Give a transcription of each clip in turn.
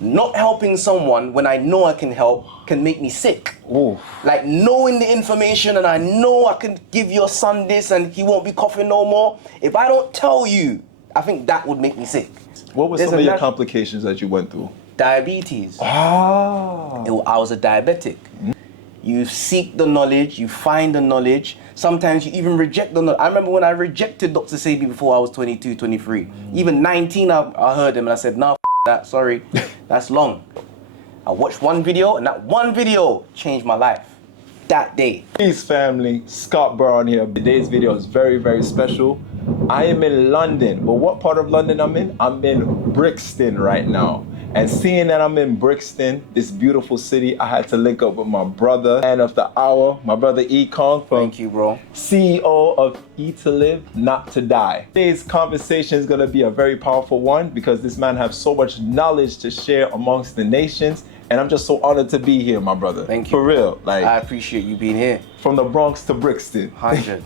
not helping someone when I know I can help can make me sick. Ooh. Like knowing the information and I know I can give your son this and he won't be coughing no more. If I don't tell you, I think that would make me sick. What were some of your complications that you went through? Diabetes. Ah. I was a diabetic. You seek the knowledge, you find the knowledge. Sometimes you even reject the knowledge. I remember when I rejected Dr. Sebi before I was 22, 23. Even 19, I heard him and I said, nah, that, sorry, that's long. I watched one video and that one video changed my life that day. Peace family, ScottBERNARD here. Today's video is very, very special. I am in London, but what part of London I'm in? I'm in Brixton right now. And seeing that I'm in Brixton, this beautiful city, I had to link up with my brother, man of the hour, my brother EKONG from Thank you, bro. CEO of Eat to Live, Not to Die. Today's conversation is gonna be a very powerful one because this man has so much knowledge to share amongst the nations. And I'm just so honored to be here, my brother. Thank you. For real. Like, I appreciate you being here. From the Bronx to Brixton. 100.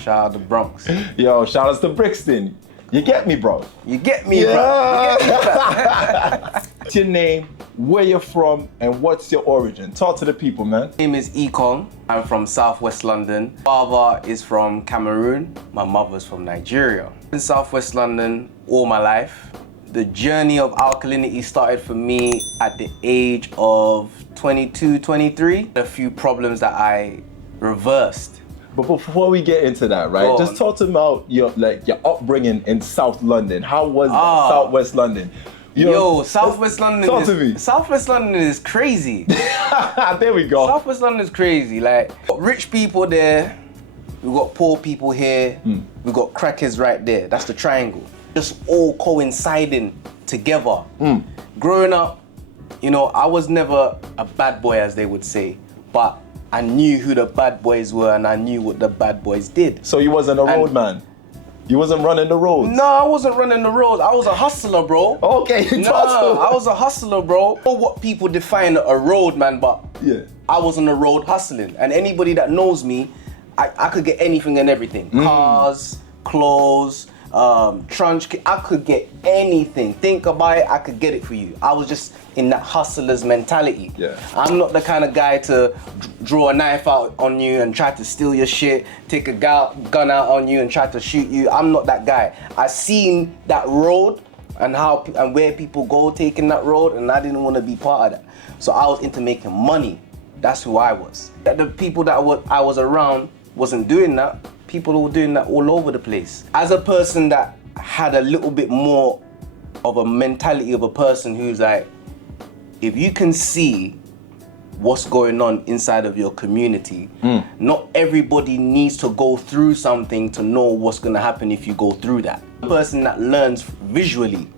Shout out to Bronx. Yo, shout outs to Brixton. You get me, bro. You get me, bro. You get me, What's your name, where you're from, and what's your origin? Talk to the people, man. My name is EKONG. I'm from Southwest London. Father is from Cameroon. My mother's from Nigeria. In Southwest London all my life. The journey of alkalinity started for me at the age of 22, 23. A few problems that I reversed. But before we get into that, right, just talk to me about your upbringing in South London. How was that, Southwest London? Southwest London. Talk to me. Southwest London is crazy. There we go. Southwest London is crazy. Like, got rich people there, we got poor people here, we got crackers right there. That's the triangle. Just all coinciding together. Growing up, you know, I was never a bad boy, as they would say, but I knew who the bad boys were and I knew what the bad boys did. So you wasn't a road man? You wasn't running the roads? No, I wasn't running the roads. I was a hustler, bro. Okay, no, I was a hustler, bro. I know what people define a road man, but I was on the road hustling. And anybody that knows me, I could get anything and everything. Cars, clothes, trunch, I could get anything. Think about it, I could get it for you. I was just in that hustler's mentality. I'm not the kind of guy to draw a knife out on you and try to steal your shit, take a gun out on you and try to shoot you. I'm not that guy. I seen that road and where people go taking that road, and I didn't want to be part of that. So I was into making money. That's who I was. The people that I was around wasn't doing that. People were doing that all over the place. As a person that had a little bit more of a mentality of a person who's like, if you can see what's going on inside of your community, not everybody needs to go through something to know what's gonna happen if you go through that. A person that learns visually.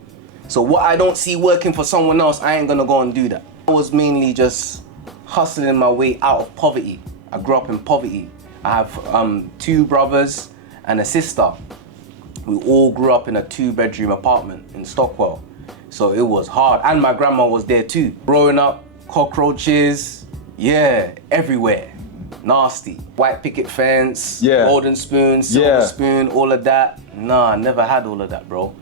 So what I don't see working for someone else, I ain't gonna go and do that. I was mainly just hustling my way out of poverty. I grew up in poverty. I have 2 brothers and a sister. We all grew up in a 2-bedroom apartment in Stockwell. So it was hard. And my grandma was there too. Growing up, cockroaches, everywhere. Nasty. White picket fence, golden spoon, silver spoon, all of that. Nah, I never had all of that, bro.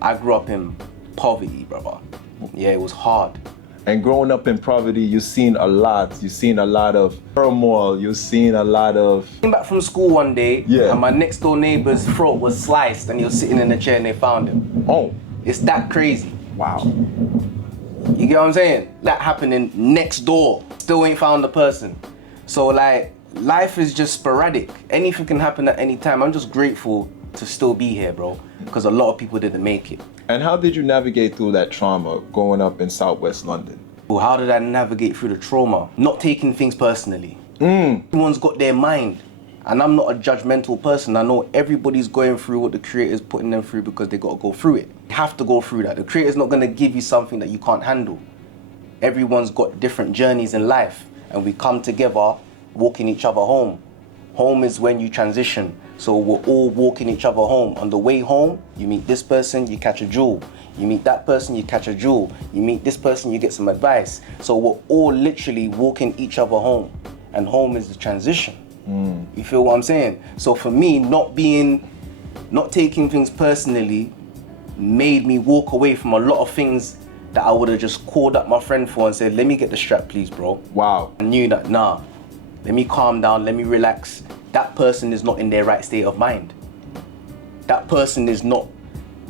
I grew up in poverty, brother. Yeah, it was hard. And growing up in poverty, you've seen a lot. You've seen a lot of turmoil. You've seen a lot of... I came back from school one day, and my next door neighbor's throat was sliced, and he was sitting in a chair and they found him. Oh. It's that crazy. Wow. You get what I'm saying? That happening next door. Still ain't found the person. So like, life is just sporadic. Anything can happen at any time. I'm just grateful to still be here, bro, because a lot of people didn't make it. And how did you navigate through that trauma growing up in Southwest London? Well, how did I navigate through the trauma? Not taking things personally. Everyone's got their mind. And I'm not a judgmental person. I know everybody's going through what the Creator's putting them through because they got to go through it. You have to go through that. The Creator's not going to give you something that you can't handle. Everyone's got different journeys in life, and we come together, walking each other home. Home is when you transition. So we're all walking each other home. On the way home, you meet this person, you catch a jewel. You meet that person, you catch a jewel. You meet this person, you get some advice. So we're all literally walking each other home. And home is the transition. You feel what I'm saying? So for me, not taking things personally made me walk away from a lot of things that I would have just called up my friend for and said, let me get the strap, please, bro. Wow. I knew that, nah, let me calm down, let me relax. That person is not in their right state of mind. That person is not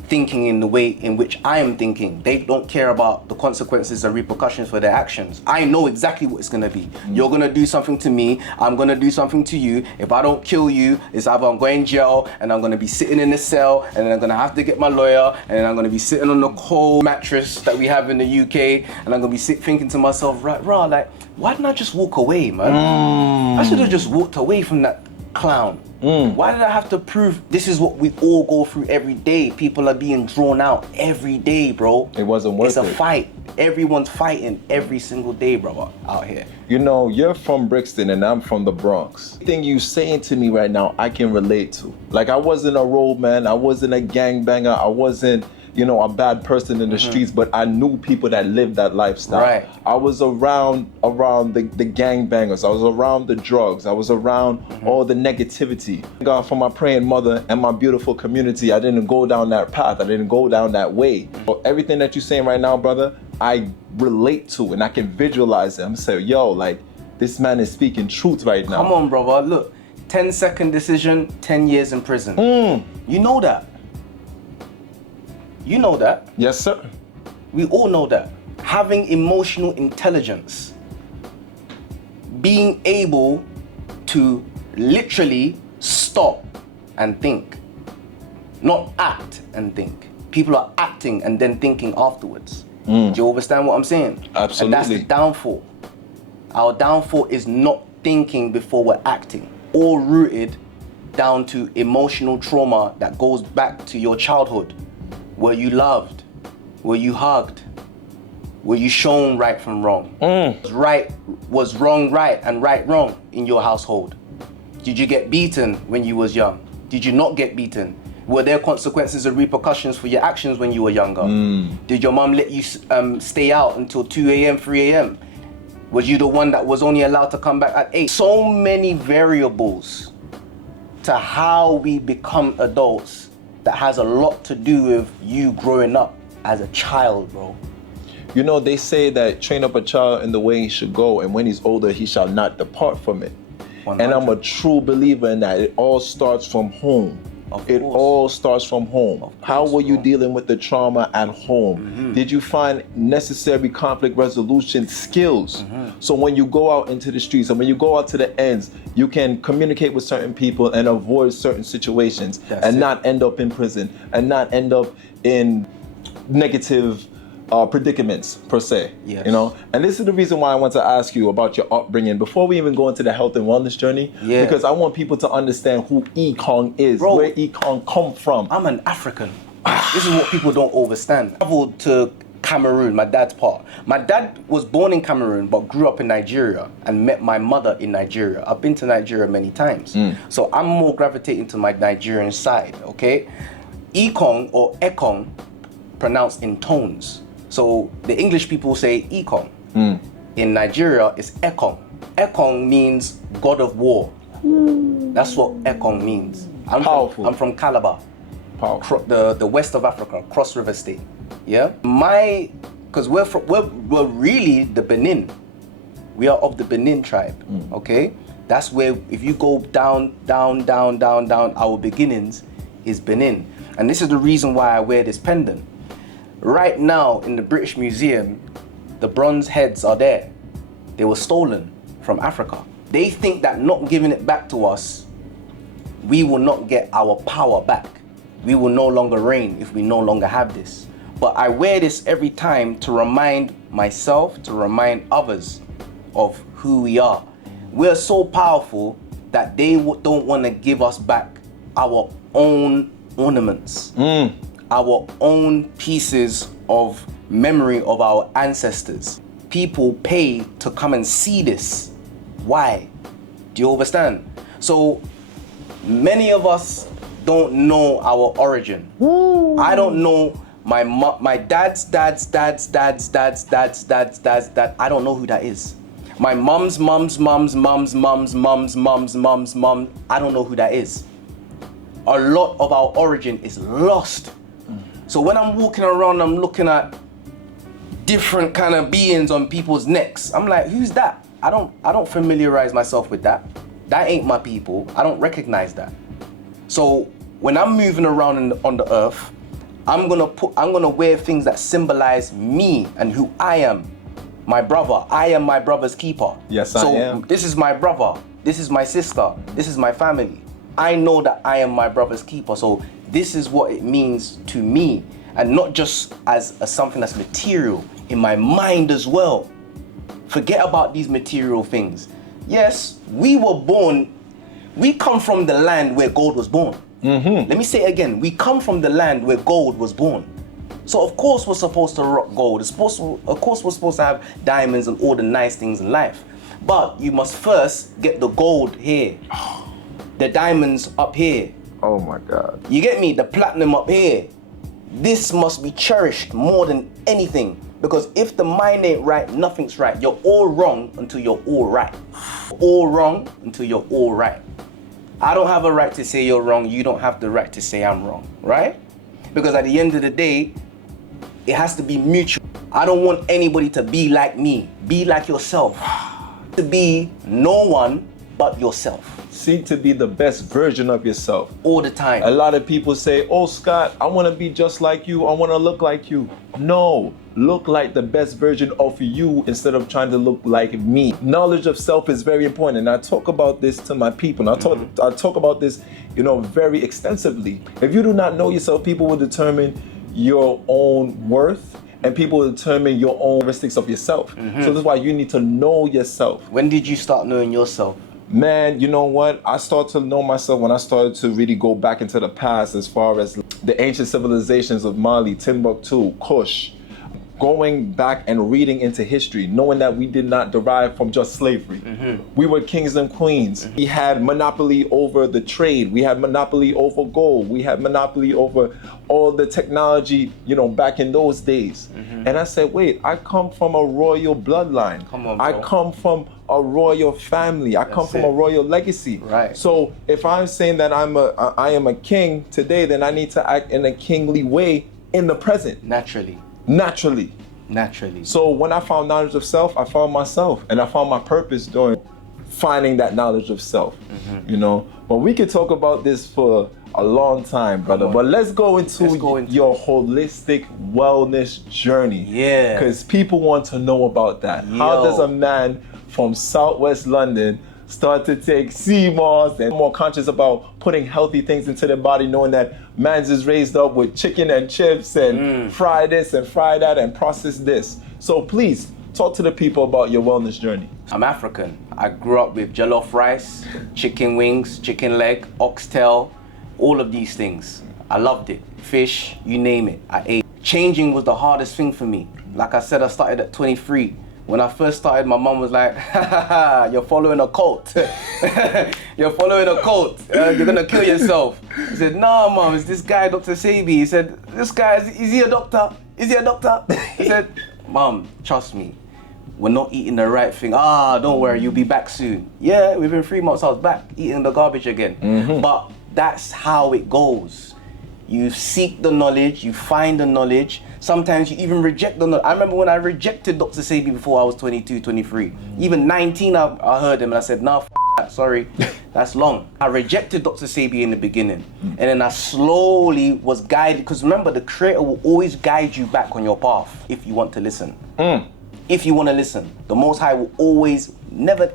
thinking in the way in which I am thinking. They don't care about the consequences and repercussions for their actions. I know exactly what it's gonna be. You're gonna do something to me, I'm gonna do something to you. If I don't kill you, it's either I'm going to jail and I'm gonna be sitting in a cell and then I'm gonna have to get my lawyer and then I'm gonna be sitting on the cold mattress that we have in the UK and I'm gonna be thinking to myself, right, like, why didn't I just walk away, man? I should have just walked away from that clown. Why did I have to prove this is what we all go through every day? People are being drawn out every day, bro. It wasn't worth it. It's a fight. Everyone's fighting every single day, brother, out here. You know, you're from Brixton and I'm from the Bronx. Everything you saying to me right now, I can relate to. Like, I wasn't a road man, I wasn't a gangbanger, I wasn't, you know, a bad person in the streets, but I knew people that lived that lifestyle. Right. I was around the gangbangers, I was around the drugs, I was around all the negativity. God, for my praying mother and my beautiful community, I didn't go down that path, I didn't go down that way. But everything that you're saying right now, brother, I relate to and I can visualize it. I'm saying, yo, like, this man is speaking truth right now. Come on, brother, look, 10-second decision, 10 years in prison. You know that. You know that. Yes, sir. We all know that. Having emotional intelligence, being able to literally stop and think, not act and think. People are acting and then thinking afterwards. Do you understand what I'm saying? Absolutely. And that's the downfall. Our downfall is not thinking before we're acting. All rooted down to emotional trauma that goes back to your childhood. Were you loved? Were you hugged? Were you shown right from wrong? Was wrong right and right wrong in your household? Did you get beaten when you was young? Did you not get beaten? Were there consequences and repercussions for your actions when you were younger? Did your mom let you stay out until 2 a.m., 3 a.m.? Was you the one that was only allowed to come back at 8? So many variables to how we become adults that has a lot to do with you growing up as a child, bro. You know, they say that train up a child in the way he should go, and when he's older, he shall not depart from it. 100. And I'm a true believer in that. It all starts from home. It all starts from home. How were you dealing with the trauma at home? Did you find necessary conflict resolution skills? So when you go out into the streets and when you go out to the ends, you can communicate with certain people and avoid certain situations and not end up in prison and not end up in negative predicaments per se. You know, and this is the reason why I want to ask you about your upbringing before we even go into the health and wellness journey, because I want people to understand who EKONG is, bro, where EKONG come from. I'm an African. This is what people don't understand. I traveled to Cameroon, my dad's part. My dad was born in Cameroon but grew up in Nigeria and met my mother in Nigeria. I've been to Nigeria many times. So I'm more gravitating to my Nigerian side, okay? EKONG or EKONG pronounced in tones. So the English people say EKONG. In Nigeria, it's EKONG. EKONG means God of War. That's what EKONG means. I'm from Calabar, the west of Africa, Cross River State. Yeah, because we're really the Benin. We are of the Benin tribe. Okay, that's where if you go down, our beginnings is Benin, and this is the reason why I wear this pendant. Right now in the British Museum, the bronze heads are there. They were stolen from Africa. They think that not giving it back to us, we will not get our power back. We will no longer reign if we no longer have this. But I wear this every time to remind myself, to remind others of who we are. We're so powerful that they don't want to give us back our own ornaments. Our own pieces of memory of our ancestors. People pay to come and see this. Why? Do you understand? So many of us don't know our origin. I don't know my dad's dad. I don't know who that is. My mom's mom. I don't know who that is. A lot of our origin is lost. So when I'm walking around, I'm looking at different kind of beings on people's necks. I'm like, who's that? I don't familiarize myself with that. That ain't my people. I don't recognize that. So when I'm moving around on the earth, I'm gonna wear things that symbolize me and who I am. My brother. I am my brother's keeper. Yes, I am. So this is my brother. This is my sister. This is my family. I know that I am my brother's keeper. So this is what it means to me, and not just as something that's material, in my mind as well. Forget about these material things. Yes, we were born, we come from the land where gold was born. Let me say it again, we come from the land where gold was born. So of course we're supposed to rock gold. Of course we're supposed to have diamonds and all the nice things in life. But you must first get the gold here, the diamonds up here. Oh my God. You get me? The platinum up here. This must be cherished more than anything. Because if the mind ain't right, nothing's right. You're all wrong until you're all right. All wrong until you're all right. I don't have a right to say you're wrong. You don't have the right to say I'm wrong, right? Because at the end of the day, it has to be mutual. I don't want anybody to be like me. Be like yourself. To be no one but yourself. Seek to be the best version of yourself. All the time. A lot of people say, oh Scott, I want to be just like you. I want to look like you. No, look like the best version of you instead of trying to look like me. Knowledge of self is very important. And I talk about this to my people. And I talk about this, very extensively. If you do not know yourself, people will determine your own worth, and people will determine your own characteristics of yourself. So this is why you need to know yourself. When did you start knowing yourself? Man, you know what? I started to know myself when I started to really go back into the past, as far as the ancient civilizations of Mali, Timbuktu, Kush. Going back and reading into history, knowing that we did not derive from just slavery. We were kings and queens. We had monopoly over the trade. We had monopoly over gold. We had monopoly over all the technology, back in those days. And I said, wait, I come from a royal bloodline. Come on, bro. I come from a royal family. I come from a royal legacy. Right. So if I'm saying that I am a king today, then I need to act in a kingly way in the present. Naturally. So when I found knowledge of self, I found myself, and I found my purpose during finding that knowledge of self. But we could talk about this for a long time, brother. But let's go into your holistic wellness journey. Yeah. Because people want to know about that. How does a man from Southwest London start to take sea moss and more conscious about putting healthy things into their body, knowing that man's is raised up with chicken and chips and fry this and fry that and process this. So please talk to the people about your wellness journey. I'm African. I grew up with jollof rice, chicken wings, chicken leg, oxtail, all of these things. I loved it. Fish, you name it, I ate. Changing was the hardest thing for me. Like I said, I started at 23. When I first started, my mom was like, you're following a cult. You're following a cult. You're gonna kill yourself. I said, nah, mom, it's this guy, Dr. Sebi. He said, this guy, is he a doctor? Is he a doctor? He said, mom, trust me, we're not eating the right thing. Don't worry, you'll be back soon. Yeah, within 3 months, I was back eating the garbage again. But that's how it goes. You seek the knowledge, you find the knowledge. Sometimes you even reject the knowledge. I remember when I rejected Dr. Sebi before I was 22, 23. Even 19, I heard him and I said, nah, that, sorry, that's long. I rejected Dr. Sebi in the beginning. And then I slowly was guided, because remember, the Creator will always guide you back on your path if you want to listen. If you want to listen. The Most High will always never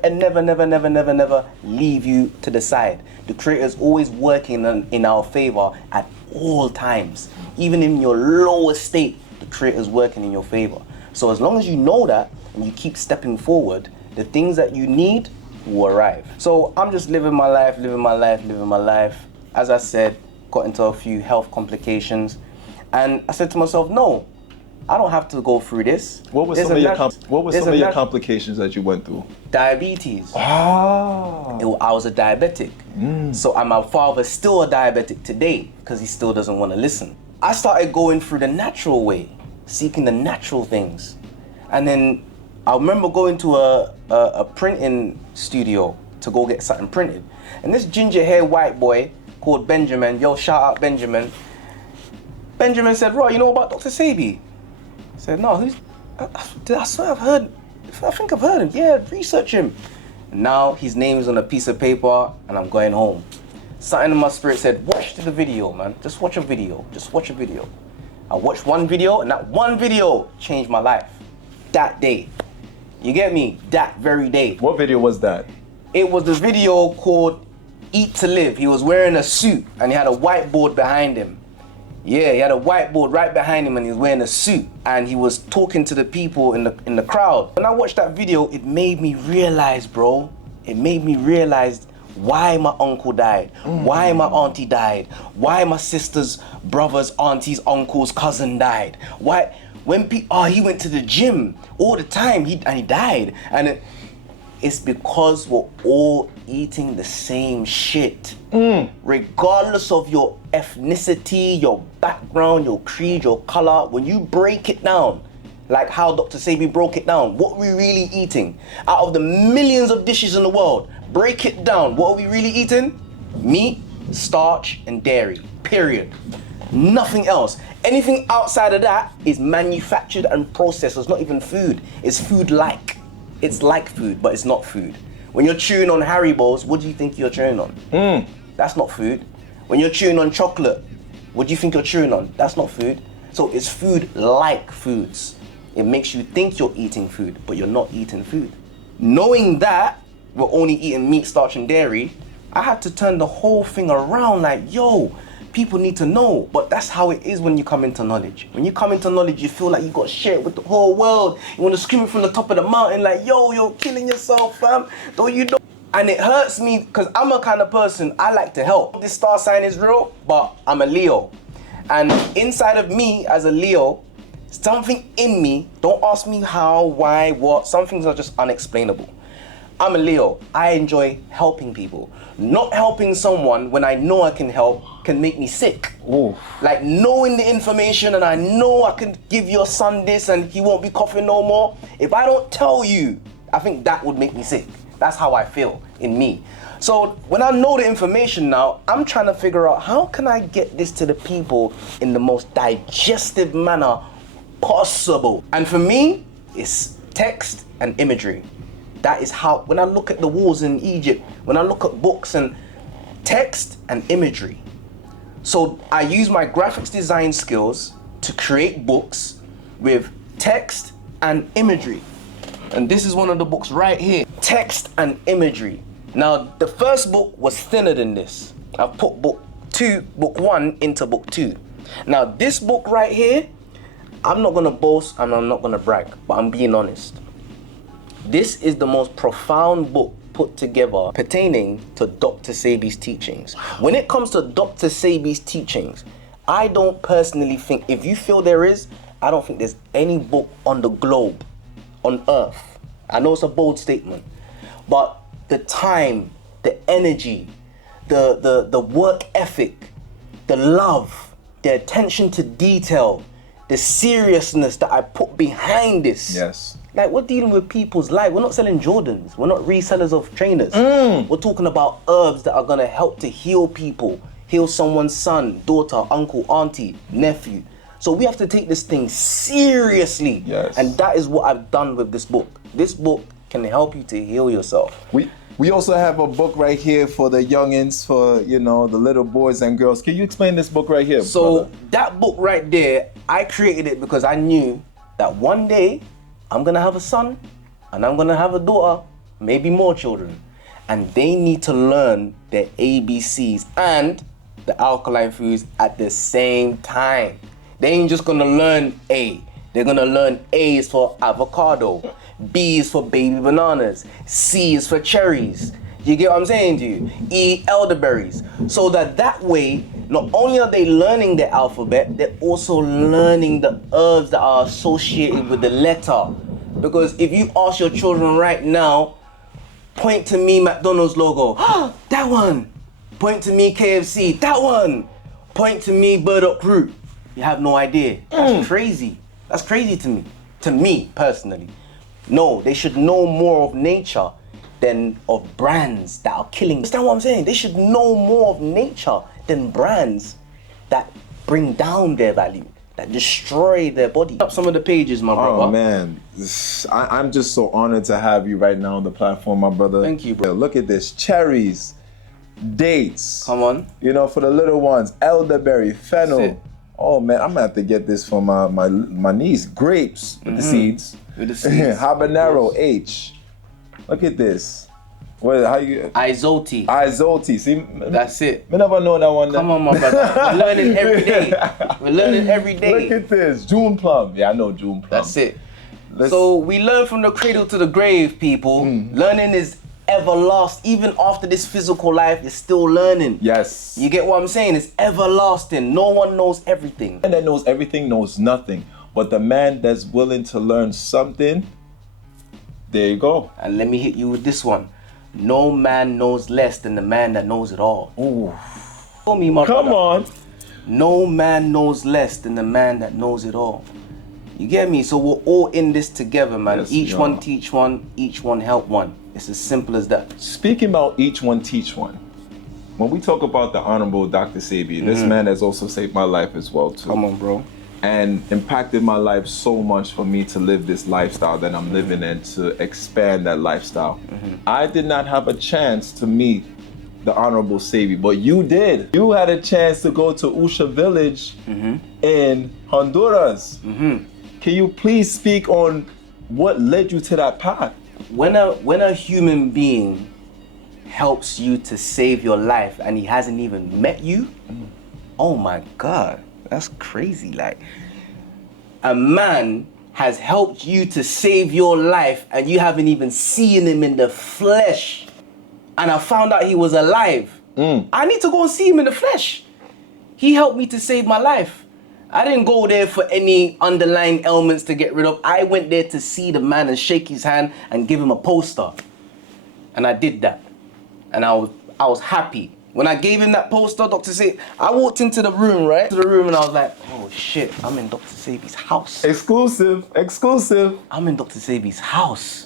leave you to the side. The Creator is always working in our favor at all times. Even in your lowest state, the Creator is working in your favor. So as long as you know that and you keep stepping forward, the things that you need will arrive. So I'm just living my life. As I said, got into a few health complications, and I said to myself, no, I don't have to go through this. What were some of your complications that you went through? Diabetes. Ah. I was a diabetic. So my father's still a diabetic today because he still doesn't want to listen. I started going through the natural way, seeking the natural things. And then I remember going to a printing studio to go get something printed. And this ginger hair white boy called Benjamin, yo, shout out Benjamin. Benjamin said, Roy, you know about Dr. Sebi? I said, no, I swear I think I've heard him. Yeah, research him. And now his name is on a piece of paper and I'm going home. Something in my spirit said, watch the video, man. Just watch a video. Just watch a video. I watched one video and that one video changed my life. That day. You get me? That very day. What video was that? It was the video called Eat to Live. He was wearing a suit and he had a whiteboard behind him. Yeah, he had a whiteboard right behind him and he was wearing a suit and he was talking to the people in the crowd. When I watched that video, it made me realize, bro. It made me realize why my uncle died, why my auntie died, why my sister's brothers, aunties, uncles, cousin died. Why when he went to the gym all the time and he died. And it's because we're all eating the same shit. Regardless of your ethnicity, your background, your creed, your color, when you break it down, like how Dr. Sebi broke it down, what are we really eating? Out of the millions of dishes in the world, break it down, what are we really eating? Meat, starch, and dairy, period. Nothing else. Anything outside of that is manufactured and processed. It's not even food, it's food-like. It's like food, but it's not food. When you're chewing on Haribos, what do you think you're chewing on? That's not food. When you're chewing on chocolate, what do you think you're chewing on? That's not food. So it's food like foods. It makes you think you're eating food, but you're not eating food. Knowing that we're only eating meat, starch, and dairy, I had to turn the whole thing around like, yo, people need to know. But that's how it is when you come into knowledge. When you come into knowledge, you feel like you got to share it with the whole world. You want to scream it from the top of the mountain like, yo, you're killing yourself, fam. Don't you know? And it hurts me because I'm a kind of person, I like to help. This star sign is real, but I'm a Leo. And inside of me as a Leo, something in me, don't ask me how, why, what, some things are just unexplainable. I'm a Leo, I enjoy helping people. Not helping someone when I know I can help can make me sick. Ooh. Like knowing the information and I know I can give your son this and he won't be coughing no more. If I don't tell you, I think that would make me sick. That's how I feel in me. So when I know the information now, I'm trying to figure out how can I get this to the people in the most digestive manner possible. And for me, it's text and imagery. That is how, when I look at the wars in Egypt, when I look at books and text and imagery. So I use my graphics design skills to create books with text and imagery. And this is one of the books right here, text and imagery. Now, the first book was thinner than this. I've put book 1 into book 2. Now, this book right here, I'm not gonna boast and I'm not gonna brag, but I'm being honest. This is the most profound book put together pertaining to Dr. Sebi's teachings. When it comes to Dr. Sebi's teachings, I don't personally think, if you feel there is, I don't think there's any book on the globe, on earth. I know it's a bold statement, but the time, the energy, the work ethic, the love, the attention to detail, the seriousness that I put behind this. Yes. Like, we're dealing with people's life. We're not selling Jordans. We're not resellers of trainers. We're talking about herbs that are gonna help to heal people, heal someone's son, daughter, uncle, auntie, nephew. So we have to take this thing seriously. Yes. And that is what I've done with this book. This book can help you to heal yourself. We also have a book right here for the youngins, for, you know, the little boys and girls. Can you explain this book right here, So brother? that book right there, I created it because I knew that one day I'm gonna have a son and I'm gonna have a daughter, maybe more children. And they need to learn their ABCs and the alkaline foods at the same time. They ain't just gonna learn A. They're gonna learn A is for avocado, B is for baby bananas, C is for cherries. You get what I'm saying to you? E, elderberries. So that way, not only are they learning the alphabet, they're also learning the herbs that are associated with the letter. Because if you ask your children right now, point to me McDonald's logo, that one. Point to me KFC, that one. Point to me burdock root. You have no idea. That's crazy. That's crazy to me personally. No, they should know more of nature than of brands that are killing. Understand what I'm saying? They should know more of nature than brands that bring down their value. that destroy their body. Up some of the pages, my brother. Oh man, I'm just so honored to have you right now on the platform, my brother. Thank you, bro. Yeah, look at this, cherries, dates. Come on. You know, for the little ones, elderberry, fennel. Oh man, I'm gonna have to get this for my niece. Grapes with the seeds. With the seeds. Habanero H. Look at this. What? How you? Izote. Izote. See, that's it. I never know that one. Come on, my brother. We're learning every day. We're learning every day. Look at this, June plum. Yeah, I know June plum. That's it. So we learn from the cradle to the grave, people. Learning is everlasting. Even after this physical life, it's still learning. Yes. You get what I'm saying? It's everlasting. No one knows everything. And that knows everything knows nothing. But the man that's willing to learn something, there you go. And let me hit you with this one. No man knows less than the man that knows it all. Ooh. Tell me, my Come brother. on. No man knows less than the man that knows it all. You get me? So we're all in this together, man. Yes, each one teach one, each one help one. It's as simple as that. Speaking about each one teach one, when we talk about the Honorable Dr. Sebi, this man has also saved my life as well too. Come on, bro. And impacted my life so much for me to live this lifestyle that I'm living and to expand that lifestyle. I did not have a chance to meet the Honorable Sebi, but you did. You had a chance to go to USHA village in Honduras. Can you please speak on what led you to that path? When a human being helps you to save your life and he hasn't even met you, oh my God. That's crazy. Like, a man has helped you to save your life and you haven't even seen him in the flesh. And I found out he was alive. I need to go and see him in the flesh. He helped me to save my life. I didn't go there for any underlying ailments to get rid of. I went there to see the man and shake his hand and give him a poster. And I did that. And I was happy. When I gave him that poster, Dr. Sebi, I walked into the room, right? And I was like, oh shit, I'm in Dr. Sebi's house. Exclusive, exclusive. I'm in Dr. Sebi's house.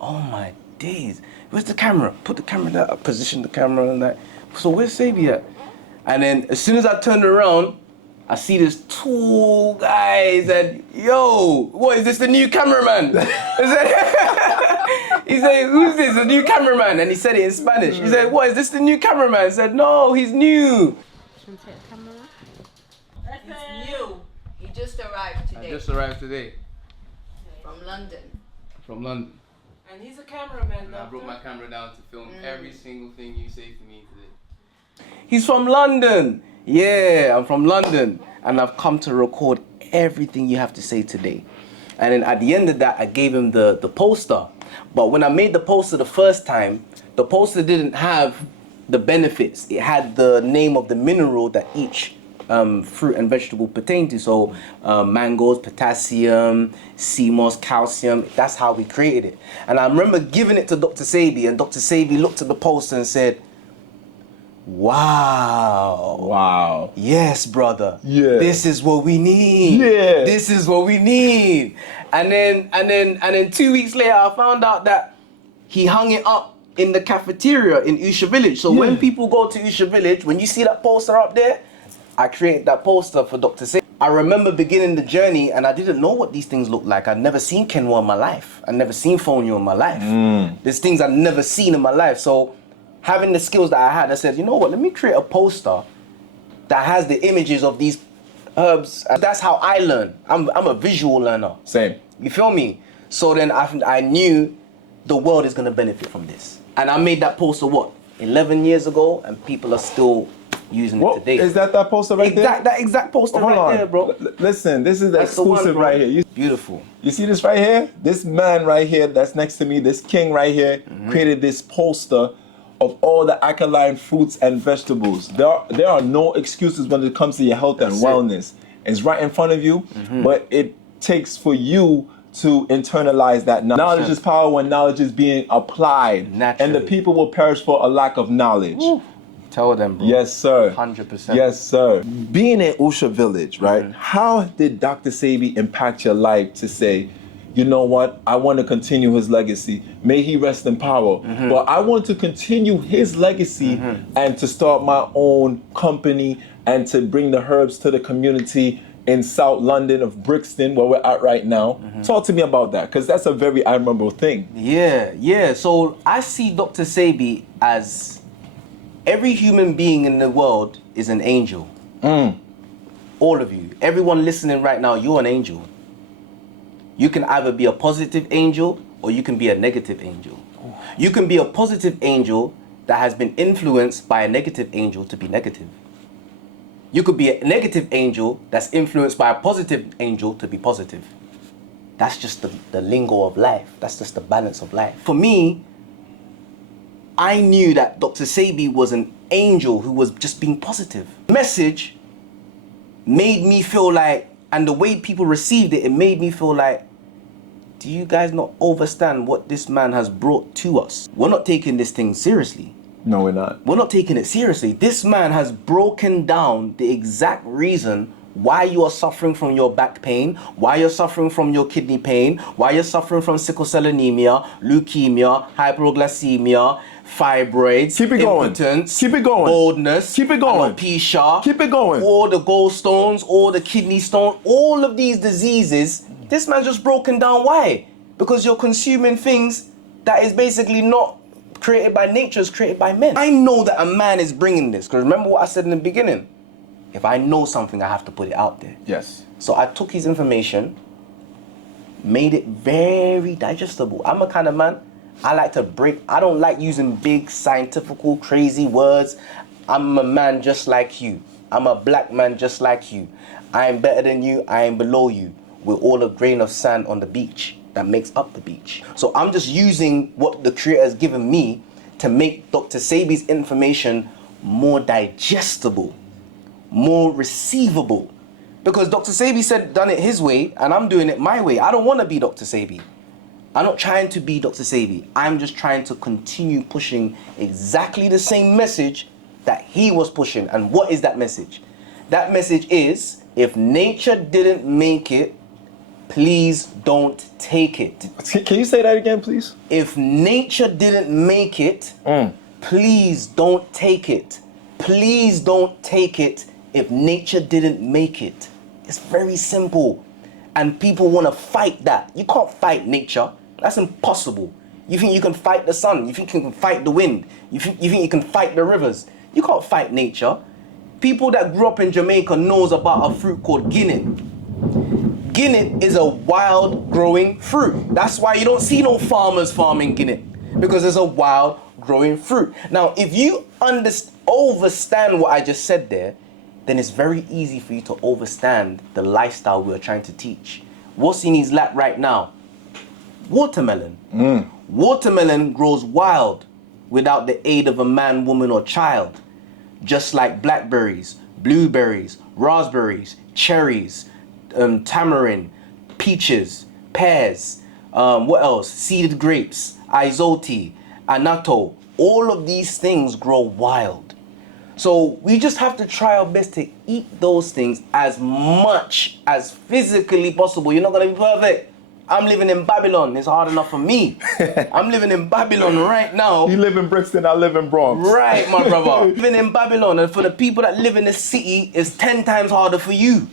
Oh my days. Where's the camera? Put the camera there, position the camera and that. So where's Sebi at? And then as soon as I turned around, I see this tall guy. He said, yo, what, is this the new cameraman? He said, who's this, the new cameraman? And he said it in Spanish. He said, what, is this the new cameraman? I said, no, he's new. He's new. He just arrived today. I just arrived today. From London. From London. And he's a cameraman. And I brought my camera down to film every single thing you say to me today. He's from London. Yeah, I'm from London. And I've come to record everything you have to say today. And then at the end of that, I gave him the poster. But when I made the poster the first time, the poster didn't have the benefits. It had the name of the mineral that each fruit and vegetable pertain to. So mangoes, potassium, sea moss, calcium. That's how we created it. And I remember giving it to Dr. Sebi, and Dr. Sebi looked at the poster and said, wow. Wow. Yes, brother. Yeah. This is what we need. Yeah. This is what we need. And then 2 weeks later, I found out that he hung it up in the cafeteria in USHA Village. So when people go to USHA Village, when you see that poster up there, I created that poster for Dr. Sebi. I remember beginning the journey and I didn't know what these things looked like. I'd never seen quinoa in my life. I'd never seen fonio in my life. There's things I'd never seen in my life. So having the skills that I had, I said, you know what, let me create a poster that has the images of these herbs. That's how I learn. I'm a visual learner. Same. You feel me? So then I knew the world is gonna benefit from this. And I made that poster, 11 years ago, and people are still using it today. Is that poster right there? That exact poster right there, bro. Listen, this is the That's the one, exclusive bro. right here. Beautiful. You see this right here? This man right here that's next to me, this king right here, created this poster of all the alkaline fruits and vegetables. There are no excuses when it comes to your health and wellness. It's right in front of you, but it takes for you to internalize that knowledge. Knowledge is power when knowledge is being applied. Naturally. And the people will perish for a lack of knowledge. Tell them, bro. Yes, sir. 100%. Yes, sir. Being in USHA Village, right? How did Dr. Sebi impact your life to say, you know what, I want to continue his legacy. May he rest in power. But I want to continue his legacy and to start my own company and to bring the herbs to the community in South London of Brixton, where we're at right now. Talk to me about that, because that's a very admirable thing. Yeah. So I see Dr. Sebi as every human being in the world is an angel. All of you. Everyone listening right now, you're an angel. You can either be a positive angel or you can be a negative angel. You can be a positive angel that has been influenced by a negative angel to be negative. You could be a negative angel that's influenced by a positive angel to be positive. That's just the lingo of life. That's just the balance of life. For me, I knew that Dr. Sebi was an angel who was just being positive. Message made me feel like, and the way people received it, it made me feel like, do you guys not understand what this man has brought to us? We're not taking this thing seriously. No, we're not. We're not taking it seriously. This man has broken down the exact reason why you are suffering from your back pain, why you're suffering from your kidney pain, why you're suffering from sickle cell anemia, leukemia, hyperglycemia, fibroids, Keep it going. impotence, Keep it going. baldness, Keep it going. alopecia, Keep it going. all the gallstones, all the kidney stone, all of these diseases. This man's just broken down. Why? Because you're consuming things that is basically not created by nature, it's created by men. I know that a man is bringing this, because remember what I said in the beginning? If I know something, I have to put it out there. Yes. So I took his information, made it very digestible. I'm a kind of man, I don't like using big, scientific, crazy words. I'm a man just like you. I'm a black man just like you. I am better than you, I am below you. We're all a grain of sand on the beach that makes up the beach. So I'm just using what the Creator has given me to make Dr. Sebi's information more digestible, more receivable. Because Dr. Sebi said done it his way, and I'm doing it my way. I don't want to be Dr. Sebi. I'm not trying to be Dr. Sebi. I'm just trying to continue pushing exactly the same message that he was pushing. And what is that message? That message is, if nature didn't make it, please don't take it. Can you say that again, please? If nature didn't make it, please don't take it. Please don't take it if nature didn't make it. It's very simple. And people want to fight that. You can't fight nature. That's impossible. You think you can fight the sun? You think you can fight the wind? You think you can fight the rivers? You can't fight nature. People that grew up in Jamaica knows about a fruit called guinea. Guinea is a wild growing fruit. That's why you don't see no farmers farming guinea, because it's a wild growing fruit. Now, if you understand what I just said there, then it's very easy for you to understand the lifestyle we're trying to teach. What's in his lap right now? Watermelon. Watermelon grows wild without the aid of a man, woman, or child. Just like blackberries, blueberries, raspberries, cherries, tamarind, peaches, pears, what else? Seeded grapes, isoti, anato. All of these things grow wild. So we just have to try our best to eat those things as much as physically possible. You're not gonna be perfect. I'm living in Babylon. It's hard enough for me. I'm living in Babylon right now. You live in Brixton, I live in Bronx. Right, my brother. Living in Babylon, and for the people that live in the city, it's 10 times harder for you.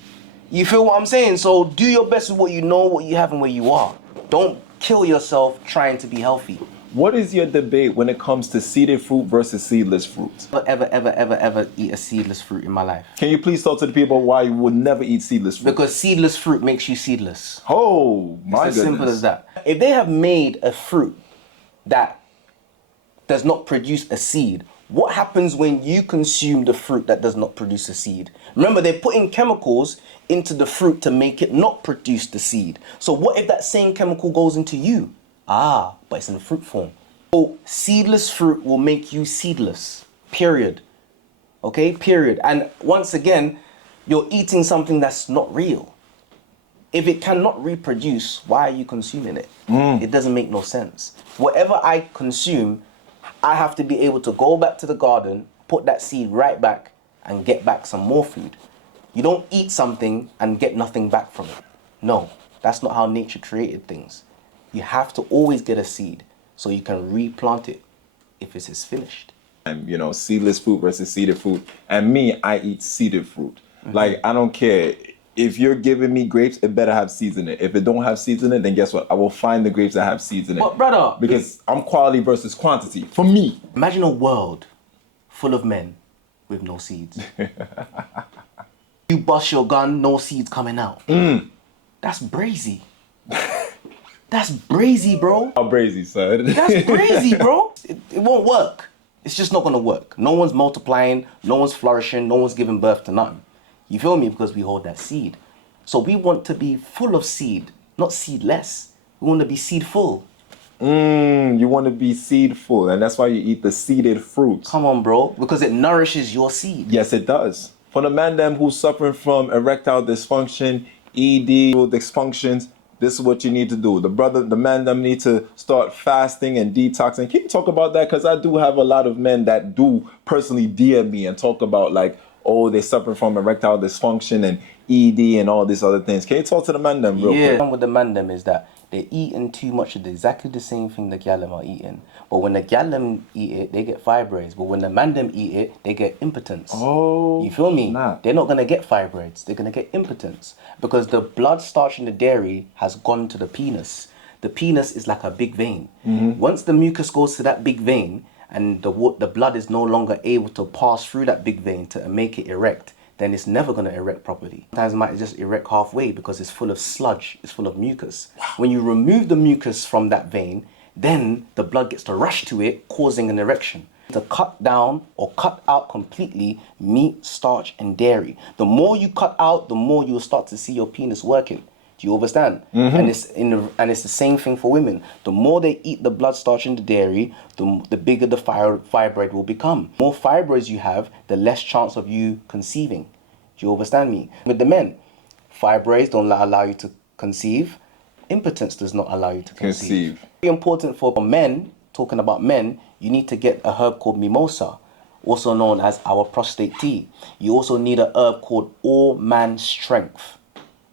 You feel what I'm saying? So do your best with what you know, what you have, and where you are. Don't kill yourself trying to be healthy. What is your debate when it comes to seeded fruit versus seedless fruit? Ever eat a seedless fruit in my life. Can you please talk to the people why you would never eat seedless fruit? Because seedless fruit makes you seedless. Oh, my goodness. It's as simple as that. If they have made a fruit that does not produce a seed, what happens when you consume the fruit that does not produce a seed? Remember, they're putting chemicals into the fruit to make it not produce the seed. So what if that same chemical goes into you? But it's in fruit form. So seedless fruit will make you seedless, period. Okay, period. And once again, you're eating something that's not real. If it cannot reproduce, why are you consuming it? It doesn't make no sense. Whatever I consume, I have to be able to go back to the garden, put that seed right back, and get back some more food. You don't eat something and get nothing back from it. No, that's not how nature created things. You have to always get a seed so you can replant it if it is finished. And you know, seedless fruit versus seeded fruit. And me, I eat seeded fruit. Like, I don't care. if you're giving me grapes, it better have seeds in it. If it don't have seeds in it, then guess what? I will find the grapes that have seeds in it. But brother, because I'm quality versus quantity. For me. Imagine a world full of men with no seeds. You bust your gun, no seeds coming out. That's brazy. That's brazy, bro. How brazy, son? That's brazy, bro. It won't work. It's just not gonna work. No one's multiplying, no one's flourishing, no one's giving birth to nothing. You feel me? Because we hold that seed. So we want to be full of seed, not seedless. We want to be seed full. You want to be seed full, and that's why you eat the seeded fruits. Come on, bro, because it nourishes your seed. Yes, it does. For the man them who's suffering from erectile dysfunction, ED dysfunctions, this is what you need to do. The man them need to start fasting and detoxing. Can you talk about that? Because I do have a lot of men that do personally DM me and talk about like, oh, they suffer from erectile dysfunction and ED and all these other things. Can you talk to the man them real quick? The problem with the man them is that they're eating too much of exactly the same thing the gal them are eating. But when the gal them eat it, they get fibroids. But when the man them eat it, they get impotence. Oh, you feel me? nah. They're not gonna get fibroids. They're gonna get impotence because the blood starch in the dairy has gone to the penis. The penis is like a big vein. Once the mucus goes to that big vein and the blood is no longer able to pass through that big vein to make it erect, then it's never going to erect properly. Sometimes it might just erect halfway because it's full of sludge, it's full of mucus. Wow. When you remove the mucus from that vein, then the blood gets to rush to it, causing an erection. To cut down or cut out completely meat, starch, and dairy. The more you cut out, the more you'll start to see your penis working. Do you understand? And it's the same thing for women. The more they eat the blood starch in the dairy, the bigger the fibroid will become. The more fibroids you have, the less chance of you conceiving. Do you understand me? With the men, fibroids don't allow you to conceive. Impotence does not allow you to conceive. Very important for men, talking about men, you need to get a herb called mimosa, also known as our prostate tea. You also need a herb called all man strength.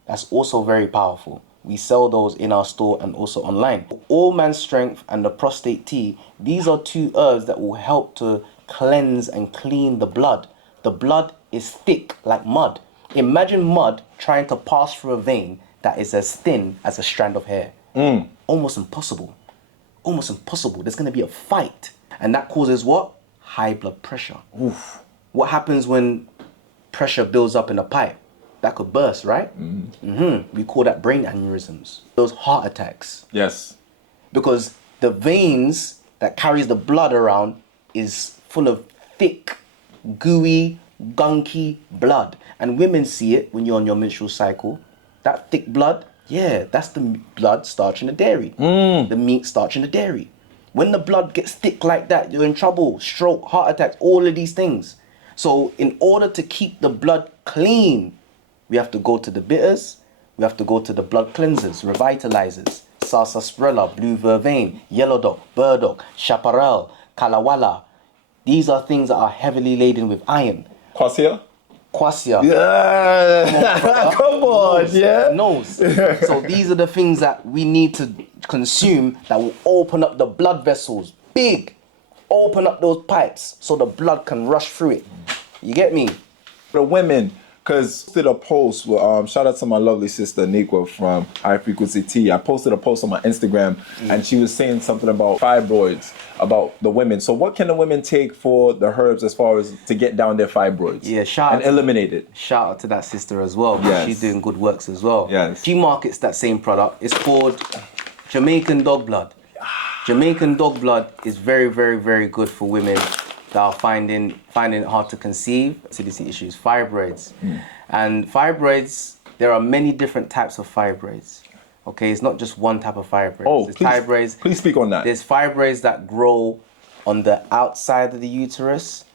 That's also very powerful. We sell those in our store and also online. All man strength and the prostate tea, these are two herbs that will help to cleanse and clean the blood. The blood is thick like mud. Imagine mud trying to pass through a vein that is as thin as a strand of hair. Almost impossible. Almost impossible. There's gonna be a fight. And that causes what? High blood pressure. Oof. What happens when pressure builds up in a pipe? That could burst, right? We call that brain aneurysms. Those heart attacks. Yes. Because the veins that carries the blood around is full of thick, gooey, gunky blood. And women see it when you're on your menstrual cycle. That thick blood, yeah, that's the blood starch in the dairy. The meat starch in the dairy. When the blood gets thick like that, you're in trouble. Stroke, heart attacks, all of these things. So in order to keep the blood clean, we have to go to the bitters, we have to go to the blood cleansers, revitalizers, sarsaparilla, blue vervain, yellow dock, burdock, chaparral, kalawala. These are things that are heavily laden with iron. Quassia? Quassia. Yeah. Come on, yeah. Nose. So these are the things that we need to consume that will open up the blood vessels. Big. Open up those pipes so the blood can rush through it. You get me? The women, because I did a post, shout out to my lovely sister Nikwa from High Frequency Tea. I posted a post on my Instagram and she was saying something about fibroids, about the women. So what can the women take for the herbs as far as to get down their fibroids? Yeah, and eliminate it. Shout out to that sister as well. Yes. She's doing good works as well. Yes. She markets that same product. It's called Jamaican dog blood. Jamaican dog blood is very, very, very good for women that are finding it hard to conceive, fertility issues, fibroids. And fibroids, there are many different types of fibroids. Okay, it's not just one type of fibroids. Oh, please speak on that. There's fibroids that grow on the outside of the uterus,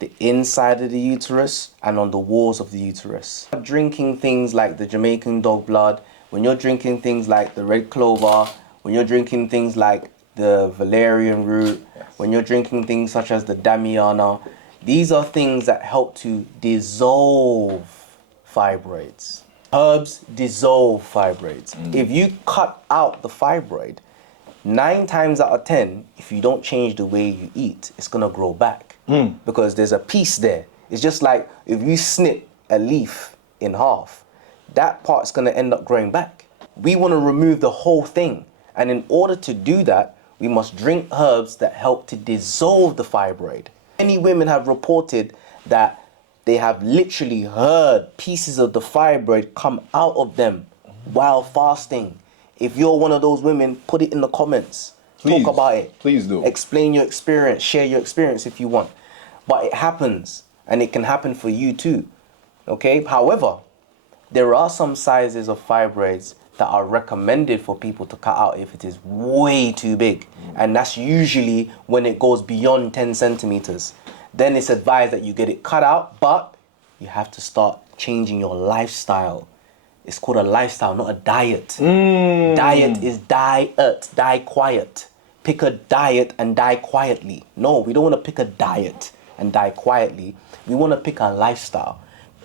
the inside of the uterus, and on the walls of the uterus. Drinking things like the Jamaican dog blood, when you're drinking things like the red clover, when you're drinking things like the valerian root, when you're drinking things such as the Damiana, these are things that help to dissolve fibroids. Herbs dissolve fibroids. If you cut out the fibroid, 9 times out of 10, if you don't change the way you eat, it's gonna grow back because there's a piece there. It's just like if you snip a leaf in half, that part's gonna end up growing back. We wanna remove the whole thing. And in order to do that, we must drink herbs that help to dissolve the fibroid. Many women have reported that they have literally heard pieces of the fibroid come out of them while fasting. If you're one of those women, put it in the comments. Please, talk about it. Please do. Explain your experience, share your experience if you want. But it happens, and it can happen for you too, okay? However, there are some sizes of fibroids that are recommended for people to cut out if it is way too big. And that's usually when it goes beyond 10 centimeters. Then it's advised that you get it cut out, but you have to start changing your lifestyle. It's called a lifestyle, not a diet. Diet is die quiet. Pick a diet and die quietly. No, we don't want to pick a diet and die quietly. We want to pick a lifestyle.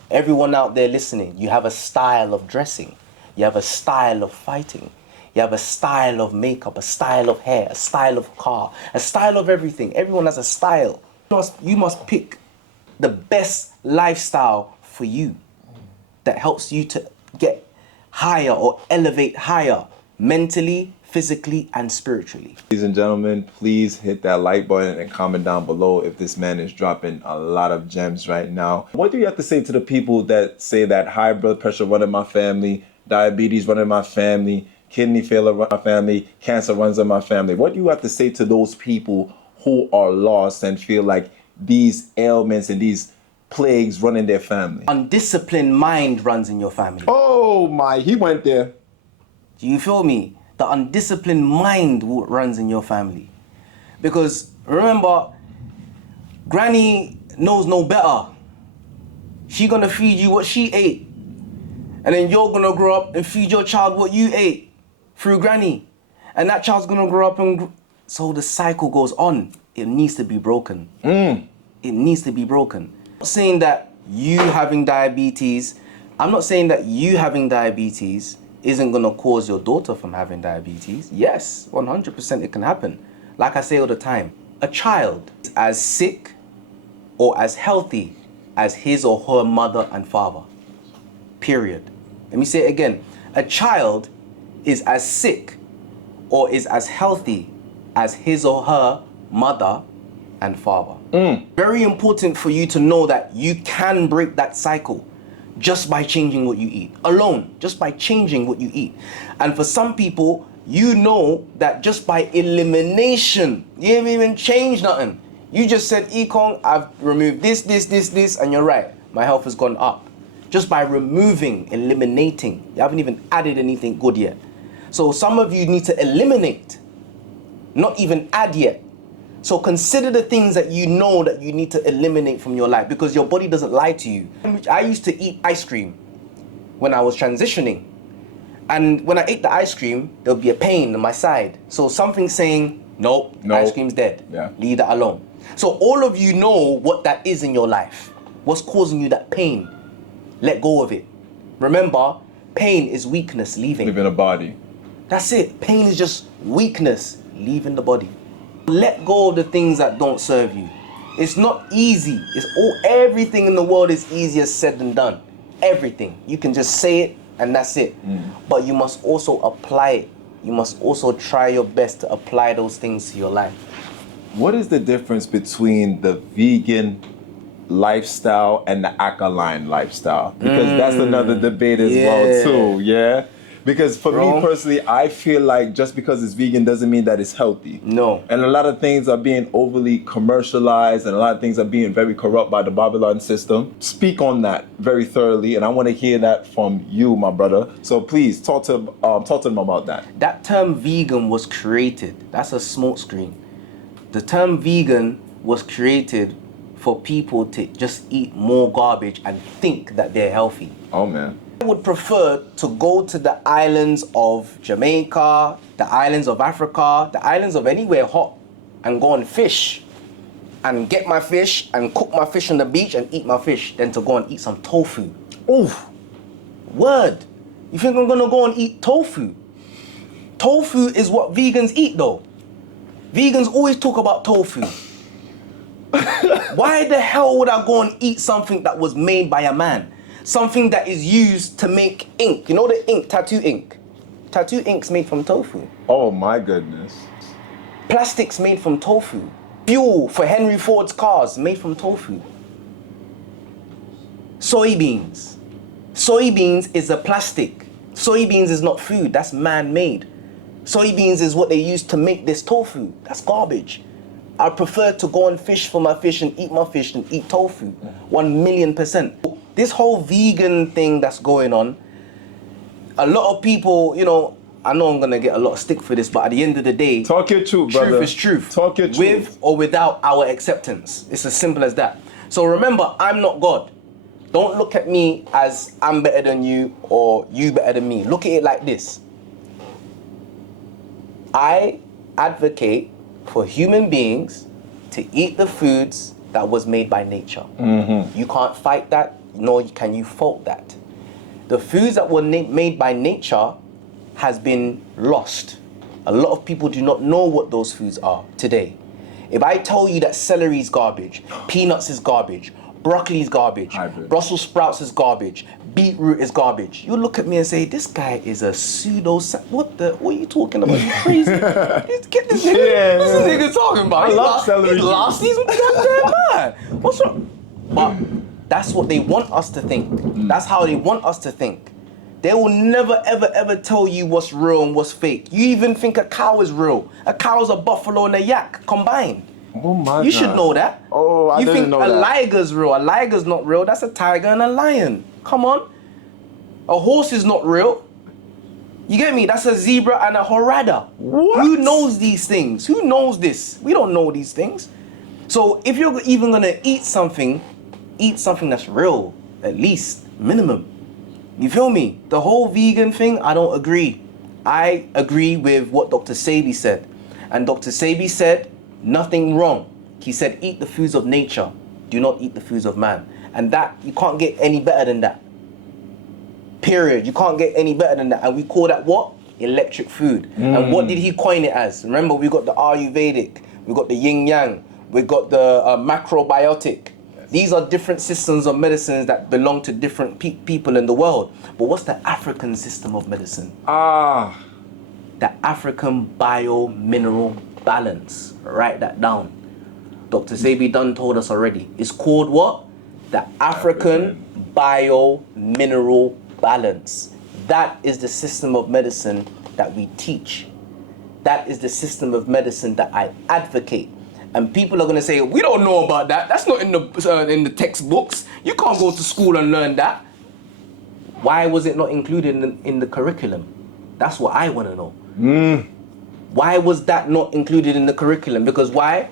Everyone out there listening, you have a style of dressing. You have a style of fighting. You have a style of makeup, a style of hair, a style of car, a style of everything. Everyone has a style. You must pick the best lifestyle for you that helps you to get higher or elevate higher mentally, physically, and spiritually. Ladies and gentlemen, please hit that like button and comment down below if this man is dropping a lot of gems right now. What do you have to say to the people that say that high blood pressure run in my family, diabetes run in my family, kidney failure run in my family, cancer runs in my family? What do you have to say to those people who are lost and feel like these ailments and these plagues run in their family? Undisciplined mind runs in your family. Oh my, he went there. Do you feel me? The undisciplined mind runs in your family. Because remember, Granny knows no better. She gonna feed you what she ate. And then you're gonna grow up and feed your child what you ate through Granny. And that child's gonna grow up and... So the cycle goes on. It needs to be broken. It needs to be broken. I'm not saying that you having diabetes, isn't gonna cause your daughter from having diabetes. Yes, 100% it can happen. Like I say all the time, a child is as sick or as healthy as his or her mother and father. Period. Let me say it again. A child is as sick or is as healthy as his or her mother and father. Very important for you to know that you can break that cycle just by changing what you eat. Alone, just by changing what you eat. And for some people, you know that just by elimination, you haven't even changed nothing. You just said, EKONG, I've removed this, and you're right. My health has gone up. Just by removing, eliminating. You haven't even added anything good yet. So some of you need to eliminate, not even add yet. So consider the things that you know that you need to eliminate from your life, because your body doesn't lie to you. I used to eat ice cream when I was transitioning. And when I ate the ice cream, there would be a pain on my side. So something saying, nope, ice cream's dead. Yeah. Leave that alone. So all of you know what that is in your life. What's causing you that pain? Let go of it. Remember, pain is weakness leaving. Leaving a body. That's it. Pain is just weakness leaving the body. Let go of the things that don't serve you. It's not easy. Everything in the world is easier said than done. Everything. You can just say it and that's it. But you must also apply it. You must also try your best to apply those things to your life. What is the difference between the vegan lifestyle and the alkaline lifestyle? Because that's another debate as well too, yeah? Because for me personally, I feel like just because it's vegan doesn't mean that it's healthy. No. And a lot of things are being overly commercialized and a lot of things are being very corrupt by the Babylon system. Speak on that very thoroughly, and I want to hear that from you, my brother. So please talk to them about that. That term vegan was created. That's a smokescreen. The term vegan was created for people to just eat more garbage and think that they're healthy. Oh man. I would prefer to go to the islands of Jamaica, the islands of Africa, the islands of anywhere hot, and go and fish and get my fish and cook my fish on the beach and eat my fish than to go and eat some tofu. Oof. Word. You think I'm gonna go and eat tofu? Tofu is what vegans eat though. Vegans always talk about tofu. Why the hell would I go and eat something that was made by a man? Something that is used to make ink. You know the ink, tattoo ink? Tattoo ink's made from tofu. Oh my goodness. Plastics made from tofu. Fuel for Henry Ford's cars made from tofu. Soybeans. Soybeans is a plastic. Soybeans is not food, that's man-made. Soybeans is what they use to make this tofu. That's garbage. I prefer to go and fish for my fish and eat my fish than eat tofu. 1,000,000%. This whole vegan thing that's going on, a lot of people, you know, I know I'm gonna get a lot of stick for this, but at the end of the day, talk your truth, brother. Truth is truth. Talk your truth. With or without our acceptance. It's as simple as that. So remember, I'm not God. Don't look at me as I'm better than you or you better than me. Look at it like this. I advocate for human beings to eat the foods that was made by nature. You can't fight that, nor can you fault that. The foods that were made by nature has been lost. A lot of people do not know what those foods are today. If I tell you that celery is garbage, peanuts is garbage, broccoli is garbage, Brussels sprouts is garbage, beetroot is garbage, you look at me and say, this guy is a what are you talking about? You crazy? Get this nigga, what's this nigga talking about? I love celery. He's lost, he's goddamn mad. What's wrong? But that's what they want us to think. That's how they want us to think. They will never, ever, ever tell you what's real and what's fake. You even think a cow is real. A cow is a buffalo and a yak combined. Oh my God. You should know that. Oh, I didn't know that. You think a liger's real. A liger's not real. That's a tiger and a lion. Come on. A horse is not real. You get me? That's a zebra and a horada. What? Who knows these things? Who knows this? We don't know these things. So if you're even gonna eat something that's real, at least, minimum. You feel me? The whole vegan thing, I don't agree. I agree with what Dr. Sebi said. And Dr. Sebi said, nothing wrong. He said, eat the foods of nature. Do not eat the foods of man. And that, you can't get any better than that. Period. You can't get any better than that. And we call that what? Electric food. And what did he coin it as? Remember, we got the Ayurvedic, we got the yin yang, we got the macrobiotic. These are different systems of medicines that belong to different people in the world. But what's the African system of medicine? The African bio-mineral balance. Write that down. Dr. Sebi Dunn told us already. It's called what? The African bio-mineral balance. That is the system of medicine that we teach. That is the system of medicine that I advocate. And people are going to say, we don't know about that. That's not in the textbooks. You can't go to school and learn that. Why was it not included in the curriculum? That's what I want to know. Why was that not included in the curriculum? Because why?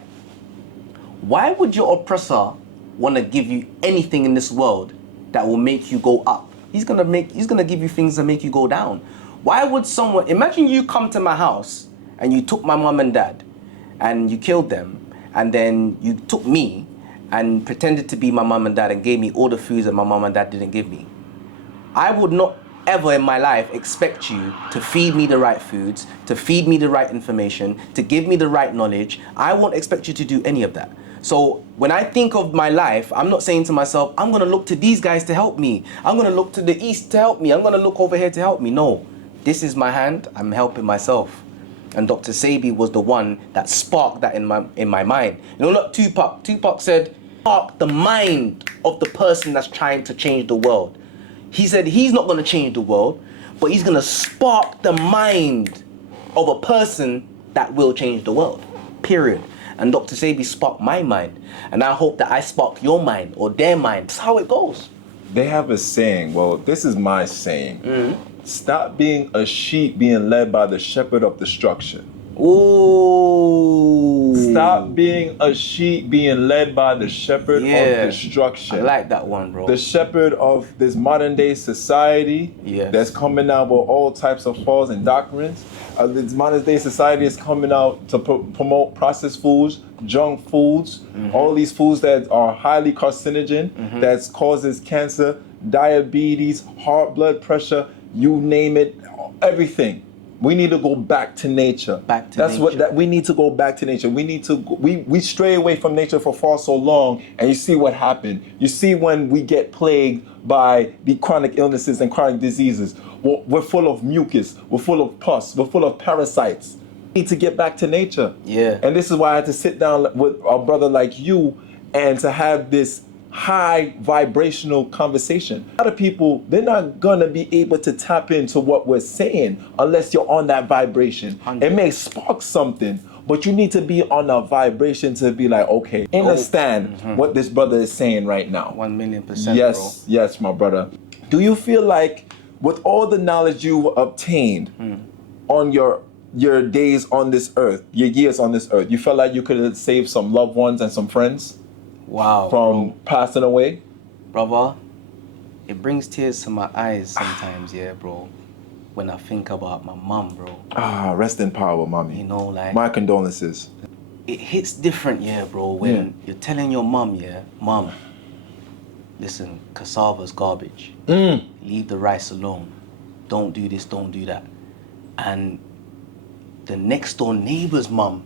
Why would your oppressor want to give you anything in this world that will make you go up? He's gonna give you things that make you go down. Why would someone, imagine you come to my house and you took my mom and dad and you killed them, and then you took me and pretended to be my mom and dad and gave me all the foods that my mom and dad didn't give me. I would not ever in my life expect you to feed me the right foods, to feed me the right information, to give me the right knowledge. I won't expect you to do any of that. So when I think of my life, I'm not saying to myself, I'm gonna look to these guys to help me. I'm gonna look to the east to help me. I'm gonna look over here to help me. No, this is my hand, I'm helping myself. And Dr. Sebi was the one that sparked that in my mind. You know, not Tupac. Tupac said, spark the mind of the person that's trying to change the world. He said he's not gonna change the world, but he's gonna spark the mind of a person that will change the world, period. And Dr. Sebi sparked my mind. And I hope that I spark your mind or their mind. That's how it goes. They have a saying, well, this is my saying. Stop being a sheep being led by the shepherd of destruction. Ooh. Stop being a sheep being led by the shepherd of destruction. I like that one, bro. The shepherd of this modern day society that's coming out with all types of false and doctrines. This modern day society is coming out to promote processed foods, junk foods, all these foods that are highly carcinogen, that causes cancer, diabetes, heart, blood pressure, you name it, everything. We need to go back to nature. Back to That's nature. what that we need to go back to nature. We need to we stray away from nature for far so long, and you see what happened. You see when we get plagued by the chronic illnesses and chronic diseases. We're full of mucus. We're full of pus. We're full of parasites. We need to get back to nature. Yeah. And this is why I had to sit down with a brother like you and to have this high vibrational conversation. A lot of people, they're not gonna be able to tap into what we're saying unless you're on that vibration. 100. It may spark something, but you need to be on a vibration to be like, okay, understand what this brother is saying right now. 1,000,000%, Yes, bro. yes, my brother. Do you feel like with all the knowledge you obtained on your days on this earth, your years on this earth, you felt like you could have saved some loved ones and some friends Wow. from passing away? Brother, it brings tears to my eyes sometimes, yeah, bro. When I think about my mum, bro. Ah, rest in power, mommy. You know, like, My condolences. it hits different, yeah, bro, when you're telling your mum, yeah, mum, listen, cassava's garbage. Leave the rice alone. Don't do this, don't do that. And the next door neighbor's mum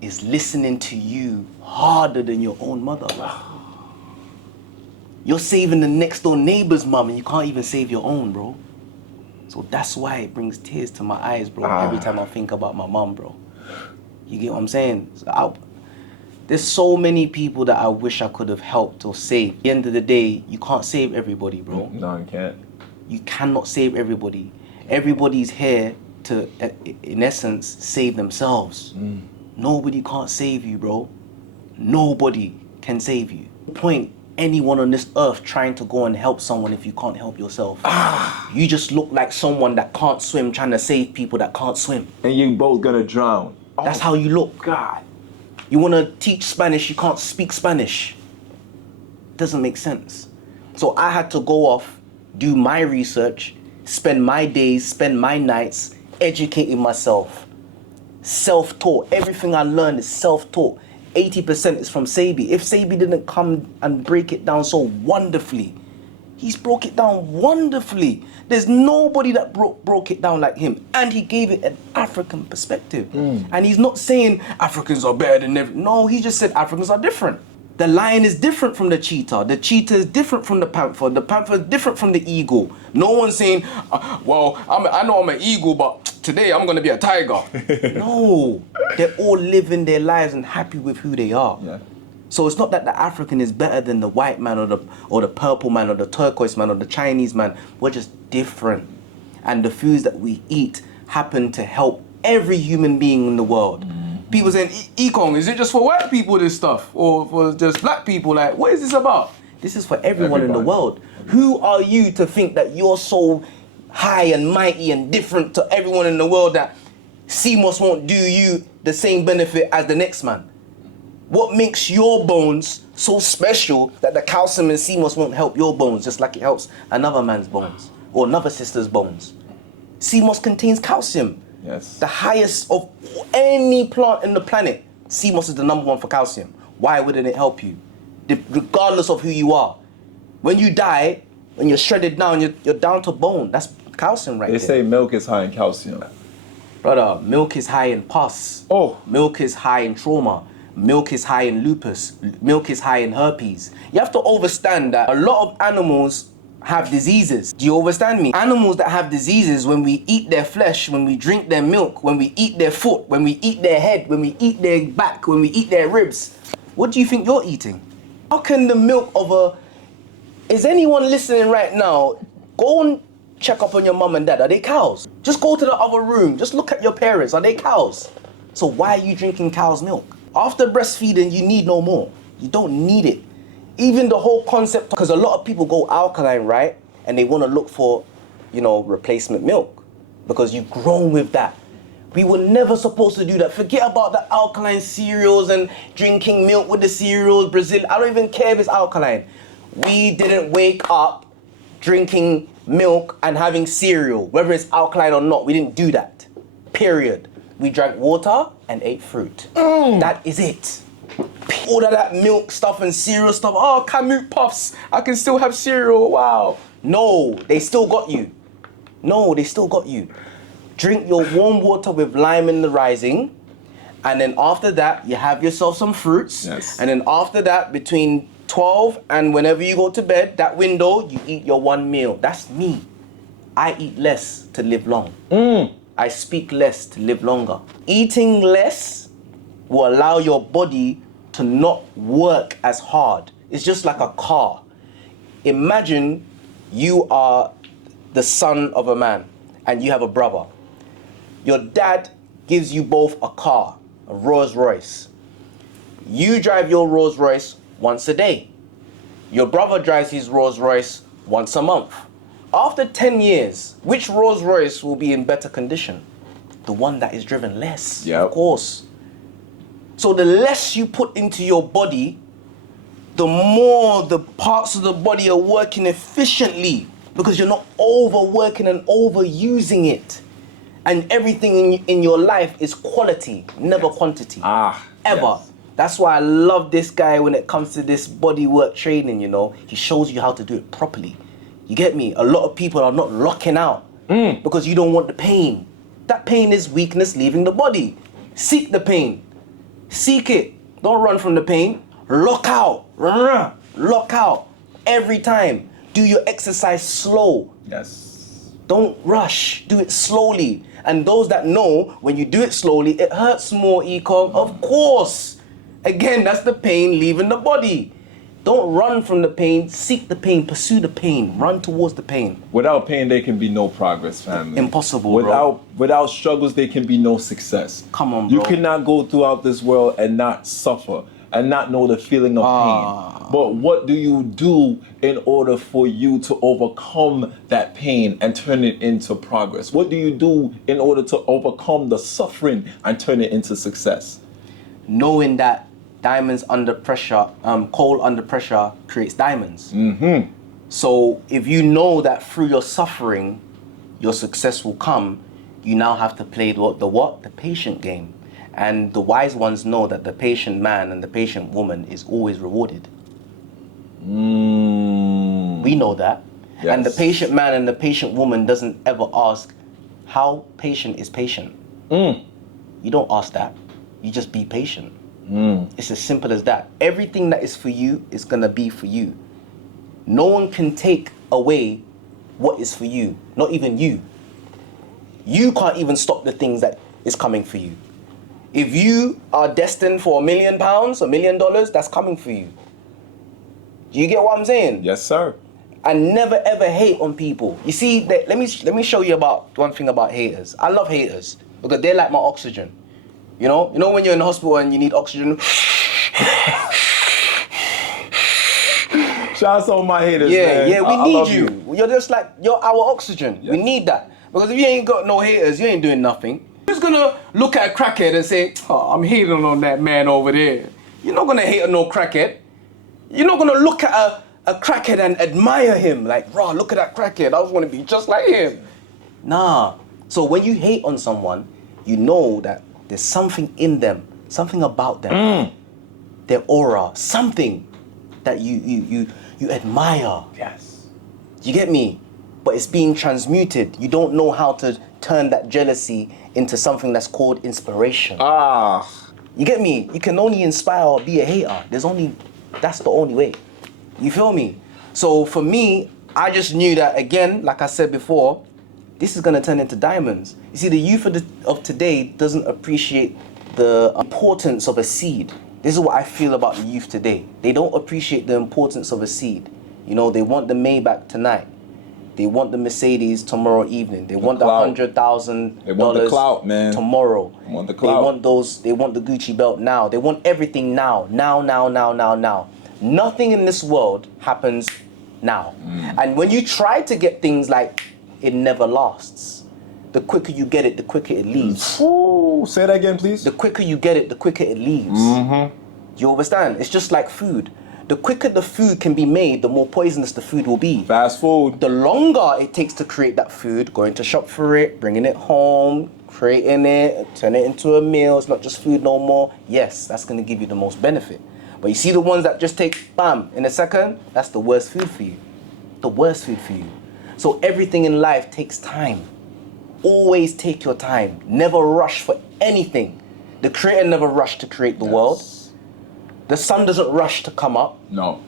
is listening to you harder than your own mother, bro. You're saving the next door neighbor's mum and you can't even save your own, bro. So that's why it brings tears to my eyes, bro, every time I think about my mum, bro. You get what I'm saying? So there's so many people that I wish I could have helped or saved. At the end of the day, you can't save everybody, bro. No, you can't. You cannot save everybody. Everybody's here to, in essence, save themselves. Nobody can't save you, bro. Nobody can save you. Point anyone on this earth trying to go and help someone if you can't help yourself. You just look like someone that can't swim trying to save people that can't swim. And you both gonna drown. That's how you look. God. You want to teach Spanish, you can't speak Spanish. Doesn't make sense. So I had to go off, do my research, spend my days, spend my nights educating myself. Self-taught. Everything I learned is self-taught. 80% is from Sebi. If Sebi didn't come and break it down so wonderfully, he's broke it down wonderfully. There's nobody that broke it down like him. And he gave it an African perspective. And he's not saying Africans are better than everyone. No, he just said Africans are different. The lion is different from the cheetah. The cheetah is different from the panther. The panther is different from the eagle. No one's saying, well, I know I'm an eagle, but today I'm gonna be a tiger. No, they're all living their lives and happy with who they are. Yeah. So it's not that the African is better than the white man or the purple man or the turquoise man or the Chinese man. We're just different. And the foods that we eat happen to help every human being in the world. People saying, EKONG, is it just for white people, this stuff? Or for just black people? Like, what is this about? This is for everyone in the world. Who are you to think that you're so high and mighty and different to everyone in the world that CMOS won't do you the same benefit as the next man? What makes your bones so special that the calcium in CMOS won't help your bones just like it helps another man's bones or another sister's bones? CMOS contains calcium. Yes. The highest of any plant in the planet. CMOS is the #1 for calcium. Why wouldn't it help you? Regardless of who you are. When you die, when you're shredded down, you're down to bone. That's calcium right They there. say milk is high in calcium. Brother, milk is high in pus. Milk is high in trauma. Milk is high in lupus. Milk is high in herpes. You have to understand that a lot of animals have diseases. Do you understand me? Animals that have diseases, when we eat their flesh, when we drink their milk, when we eat their foot, when we eat their head, when we eat their back, when we eat their ribs, what do you think you're eating? How can the milk of a... Is anyone listening right now? Go and check up on your mum and dad. Are they cows? Just go to the other room. Just look at your parents. Are they cows? So why are you drinking cow's milk? After breastfeeding, you need no more. You don't need it. Even the whole concept, because a lot of people go alkaline, right? And they want to look for, replacement milk because you've grown with that. We were never supposed to do that. Forget about the alkaline cereals and drinking milk with the cereals, Brazil. I don't even care if it's alkaline. We didn't wake up drinking milk and having cereal, whether it's alkaline or not. We didn't do that, period. We drank water and ate fruit. That is it. All of that milk stuff and cereal stuff. Oh, Kamut puffs. I can still have cereal. Wow. No, they still got you. No, they still got you. Drink your warm water with lime in the rising. And then after that, you have yourself some fruits. Yes. And then after that, between 12 and whenever you go to bed, that window, you eat your one meal. That's me. I eat less to live long. I speak less to live longer. Eating less will allow your body to not work as hard. It's just like a car. Imagine you are the son of a man and you have a brother. Your dad gives you both a car, a Rolls Royce. You drive your Rolls Royce once a day. Your brother drives his Rolls Royce once a month. After 10 years, which Rolls Royce will be in better condition? The one that is driven less, of course. So the less you put into your body, the more the parts of the body are working efficiently because you're not overworking and overusing it. And everything in your life is quality, never quantity. Ever. Yes. That's why I love this guy when it comes to this body work training, you know. He shows you how to do it properly. You get me? A lot of people are not locking out because you don't want the pain. That pain is weakness leaving the body. Seek the pain. Seek it. Don't run from the pain. Lock out. Lock out. Every time. Do your exercise slow. Yes. Don't rush. Do it slowly. And those that know, when you do it slowly, it hurts more, EKONG. Of course. Again, that's the pain leaving the body. Don't run from the pain, seek the pain, pursue the pain, run towards the pain. Without pain, there can be no progress, family. Impossible, bro. Without struggles, there can be no success. Come on, bro. You cannot go throughout this world and not suffer and not know the feeling of pain. But what do you do in order for you to overcome that pain and turn it into progress? What do you do in order to overcome the suffering and turn it into success? Knowing that diamonds under pressure, coal under pressure creates diamonds. So if you know that through your suffering, your success will come, you now have to play the patient game. And the wise ones know that the patient man and the patient woman is always rewarded. We know that. Yes. And the patient man and the patient woman doesn't ever ask, how patient is patient? You don't ask that. You just be patient. It's as simple as that. Everything that is for you is gonna be for you. No one can take away what is for you, not even you. You can't even stop the things that is coming for you. If you are destined for £1 million, $1 million, that's coming for you. Do you get what I'm saying? Yes, sir. And never ever hate on people. You see, let me show you about one thing about haters. I love haters because they're like my oxygen. You know when you're in the hospital and you need oxygen. Shout out to all my haters, man. Yeah, we need you. You're just like, you're our oxygen. Yes. We need that. Because if you ain't got no haters, you ain't doing nothing. Who's gonna look at a crackhead and say, oh, I'm hating on that man over there? You're not gonna hate on no crackhead. You're not gonna look at a crackhead and admire him. Like, raw, look at that crackhead. I just wanna be just like him. Nah. So when you hate on someone, you know that there's something in them, something about them, their aura, something that you admire. Yes. You get me? But it's being transmuted. You don't know how to turn that jealousy into something that's called inspiration. You get me? You can only inspire or be a hater. That's the only way. You feel me? So for me, I just knew that, again, like I said before, this is gonna turn into diamonds. You see, the youth of today doesn't appreciate the importance of a seed. This is what I feel about the youth today. They don't appreciate the importance of a seed. You know, they want the Maybach tonight. They want the Mercedes tomorrow evening. They want the $100,000. They want the clout, man. Tomorrow. They want the clout. They want the Gucci belt now. They want everything now. Now. Nothing in this world happens now. And when you try to get things like, it never lasts. The quicker you get it, the quicker it leaves. Ooh, say that again, please. The quicker you get it, the quicker it leaves. You understand? It's just like food. The quicker the food can be made, the more poisonous the food will be. Fast food. The longer it takes to create that food, going to shop for it, bringing it home, creating it, turn it into a meal, it's not just food no more. Yes, that's gonna give you the most benefit. But you see the ones that just take, bam, in a second, that's the worst food for you. The worst food for you. So everything in life takes time. Always take your time. Never rush for anything. The creator never rushed to create the world. The sun doesn't rush to come up. No.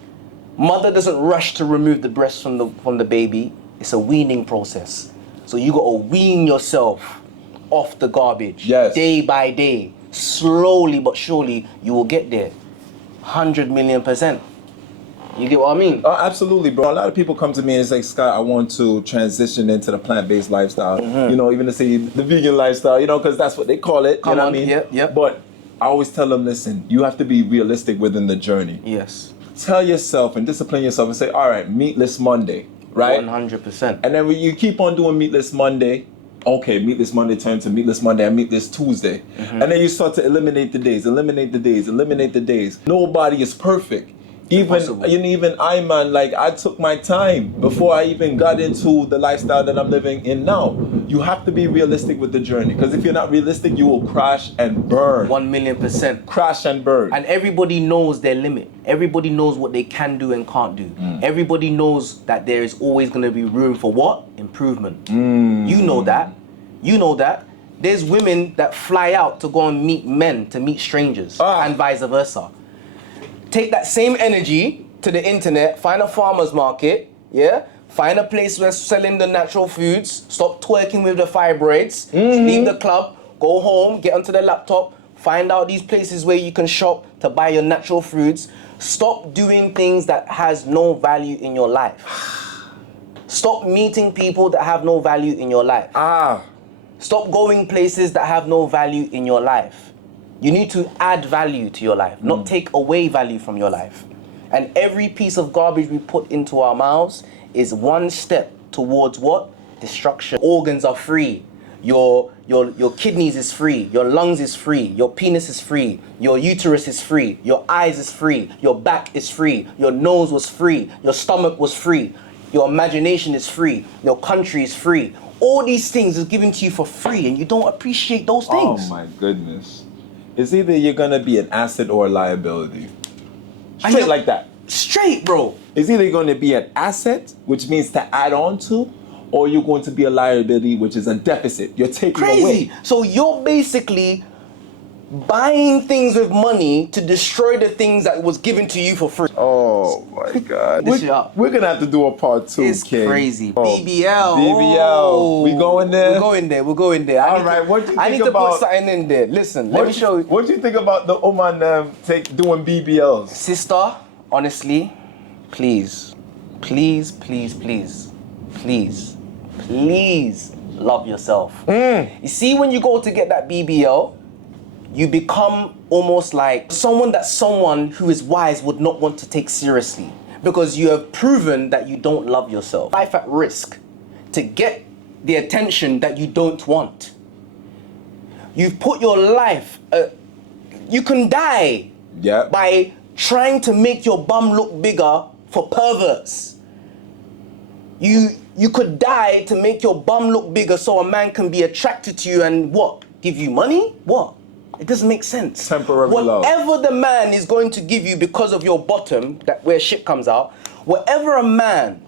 Mother doesn't rush to remove the breast from the baby. It's a weaning process. So you gotta wean yourself off the garbage. Yes. Day by day. Slowly but surely you will get there. 100 million%. You get what I mean? Oh, absolutely, bro. A lot of people come to me and say, Scott, I want to transition into the plant-based lifestyle. You know, even to say the vegan lifestyle, you know, because that's what they call it. Come you know on, what I mean? yep. But I always tell them, listen, you have to be realistic within the journey. Yes. Tell yourself and discipline yourself and say, all right, meatless Monday, right? 100%. And then when you keep on doing meatless Monday, okay, meatless Monday turns to meatless Monday and meatless Tuesday. And then you start to eliminate the days. Nobody is perfect. Even I, man, like I took my time before I even got into the lifestyle that I'm living in now. You have to be realistic with the journey, because if you're not realistic, you will crash and burn. 1,000,000%. Crash and burn. And everybody knows their limit. Everybody knows what they can do and can't do. Everybody knows that there is always going to be room for what? Improvement. You know that. You know that. There's women that fly out to go and meet men, to meet strangers, and vice versa. Take that same energy to the internet, find a farmer's market, yeah? Find a place where selling the natural foods, stop twerking with the fibroids, leave the club, go home, get onto the laptop, find out these places where you can shop to buy your natural foods. Stop doing things that has no value in your life. Stop meeting people that have no value in your life. Stop going places that have no value in your life. You need to add value to your life, not take away value from your life. And every piece of garbage we put into our mouths is one step towards what? Destruction. Organs are free. Your kidneys is free. Your lungs is free. Your penis is free. Your uterus is free. Your eyes is free. Your back is free. Your nose was free. Your stomach was free. Your imagination is free. Your country is free. All these things is given to you for free, and you don't appreciate those things. Oh my goodness. It's either you're gonna be an asset or a liability. Straight like that. Straight, bro. It's either gonna be an asset, which means to add on to, or you're going to be a liability, which is a deficit. You're taking away. So you're basically buying things with money to destroy the things that was given to you for free. Oh my God. We're gonna have to do a part 2, It's King. crazy. Oh. BBL. BBL. We going there? We're going there. All right, what do you think about... I need to put something in there. Listen, let me show you. What do you think about the Oman doing BBLs? Sister, honestly, please love yourself. You see, when you go to get that BBL, you become almost like someone who is wise would not want to take seriously, because you have proven that you don't love yourself. Life at risk to get the attention that you don't want. You've put your life, you can die by trying to make your bum look bigger for perverts. You could die to make your bum look bigger so a man can be attracted to you and what? Give you money? What? It doesn't make sense. Temporary love. Whatever the man is going to give you because of your bottom, where shit comes out, whatever a man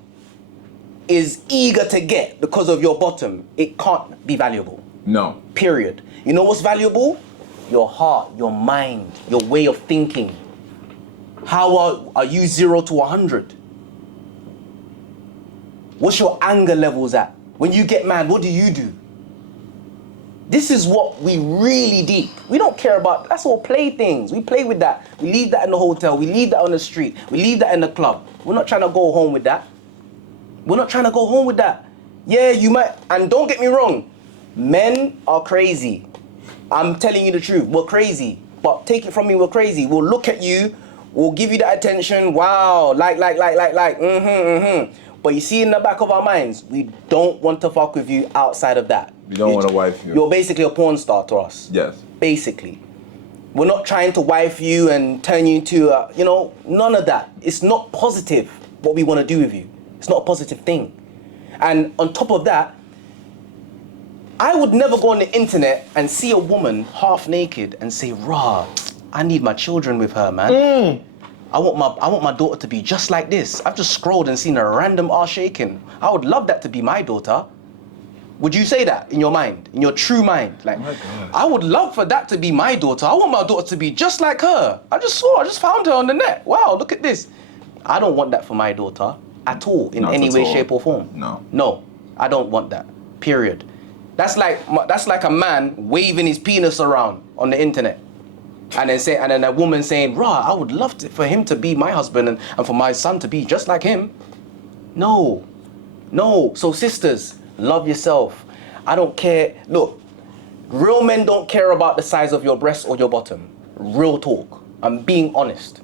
is eager to get because of your bottom, it can't be valuable. No. Period. You know what's valuable? Your heart, your mind, your way of thinking. How are you 0 to 100? What's your anger levels at? When you get mad, what do you do? This is what we really deep. We don't care about, that's all playthings. We play with that. We leave that in the hotel. We leave that on the street. We leave that in the club. We're not trying to go home with that. We're not trying to go home with that. Yeah, you might, and don't get me wrong, men are crazy. I'm telling you the truth, we're crazy. But take it from me, we're crazy. We'll look at you, we'll give you that attention, wow, like, But you see, in the back of our minds, we don't want to fuck with you outside of that. We don't want to wife you. You're basically a porn star to us. Yes. Basically. We're not trying to wife you and turn you into, none of that. It's not positive what we want to do with you. It's not a positive thing. And on top of that, I would never go on the internet and see a woman half naked and say, rah, I need my children with her, man. I want my daughter to be just like this. I've just scrolled and seen a random ass shaking. I would love that to be my daughter. Would you say that in your mind, in your true mind? Like, Oh my God. I would love for that to be my daughter. I want my daughter to be just like her. I just found her on the net. Wow, look at this. I don't want that for my daughter at all, in Not any at way, all. shape or form. No, I don't want that, period. That's like a man waving his penis around on the internet. And then a woman saying, "Rah, I would love for him to be my husband and for my son to be just like him." No. So sisters, love yourself. I don't care. Look, real men don't care about the size of your breast or your bottom. Real talk. I'm being honest.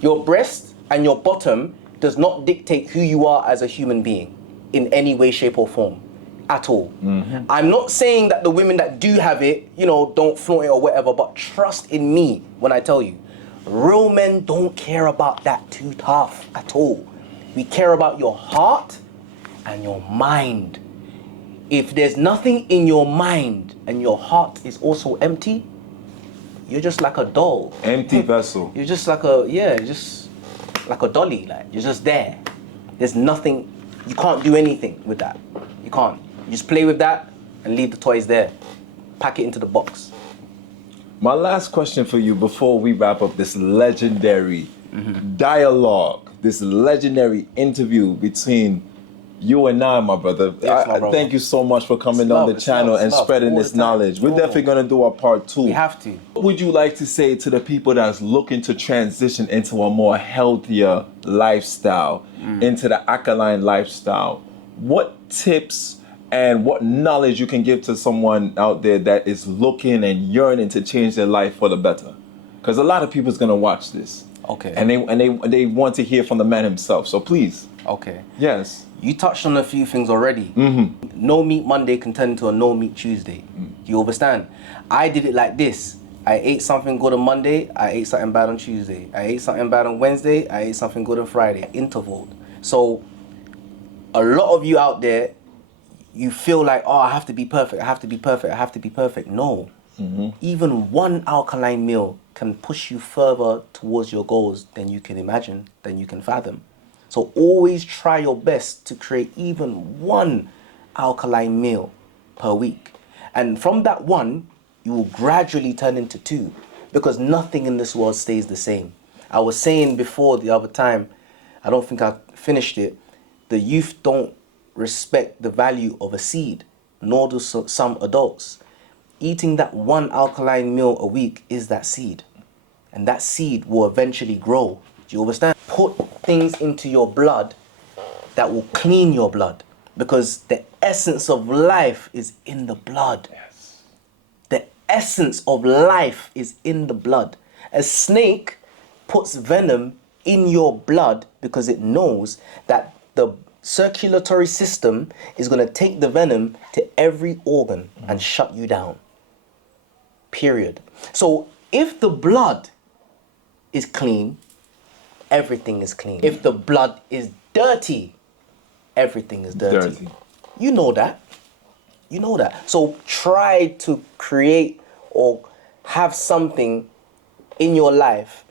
Your breast and your bottom does not dictate who you are as a human being in any way, shape or form. At all. Mm-hmm. I'm not saying that the women that do have it, don't flaunt it or whatever, but trust in me when I tell you, real men don't care about that too tough at all. We care about your heart and your mind. If there's nothing in your mind and your heart is also empty, you're just like a doll. Empty vessel. You're just like just like a dolly. Like, you're just there. There's nothing. You can't do anything with that. You can't. You just play with that and leave the toys there. Pack it into the box. My last question for you before we wrap up this legendary dialogue, this legendary interview between you and I, my brother. Yes, my brother. Thank you so much for coming on the channel and spreading this knowledge. We're definitely going to do a part 2. We have to. What would you like to say to the people that's looking to transition into a more healthier lifestyle, into the alkaline lifestyle? What tips and what knowledge you can give to someone out there that is looking and yearning to change their life for the better? Because a lot of people's gonna watch this. Okay. And they want to hear from the man himself. So please. Okay. Yes. You touched on a few things already. No meat Monday can turn into a no meat Tuesday. Do you understand? I did it like this. I ate something good on Monday, I ate something bad on Tuesday. I ate something bad on Wednesday, I ate something good on Friday. Intervaled. So a lot of you out there, you feel like, oh, I have to be perfect, I have to be perfect, I have to be perfect. No. Even one alkaline meal can push you further towards your goals than you can imagine, than you can fathom. So always try your best to create even one alkaline meal per week. And from that one, you will gradually turn into 2, because nothing in this world stays the same. I was saying before the other time, I don't think I finished it, the youth don't respect the value of a seed, nor do some adults. Eating that one alkaline meal a week is that seed. And that seed will eventually grow. Do you understand? Put things into your blood that will clean your blood, because the essence of life is in the blood. Yes. The essence of life is in the blood. A snake puts venom in your blood because it knows that the circulatory system is going to take the venom to every organ and shut you down. Period. So if the blood is clean, everything is clean. If the blood is dirty, everything is dirty. You know that. You know that. So try to create or have something in your life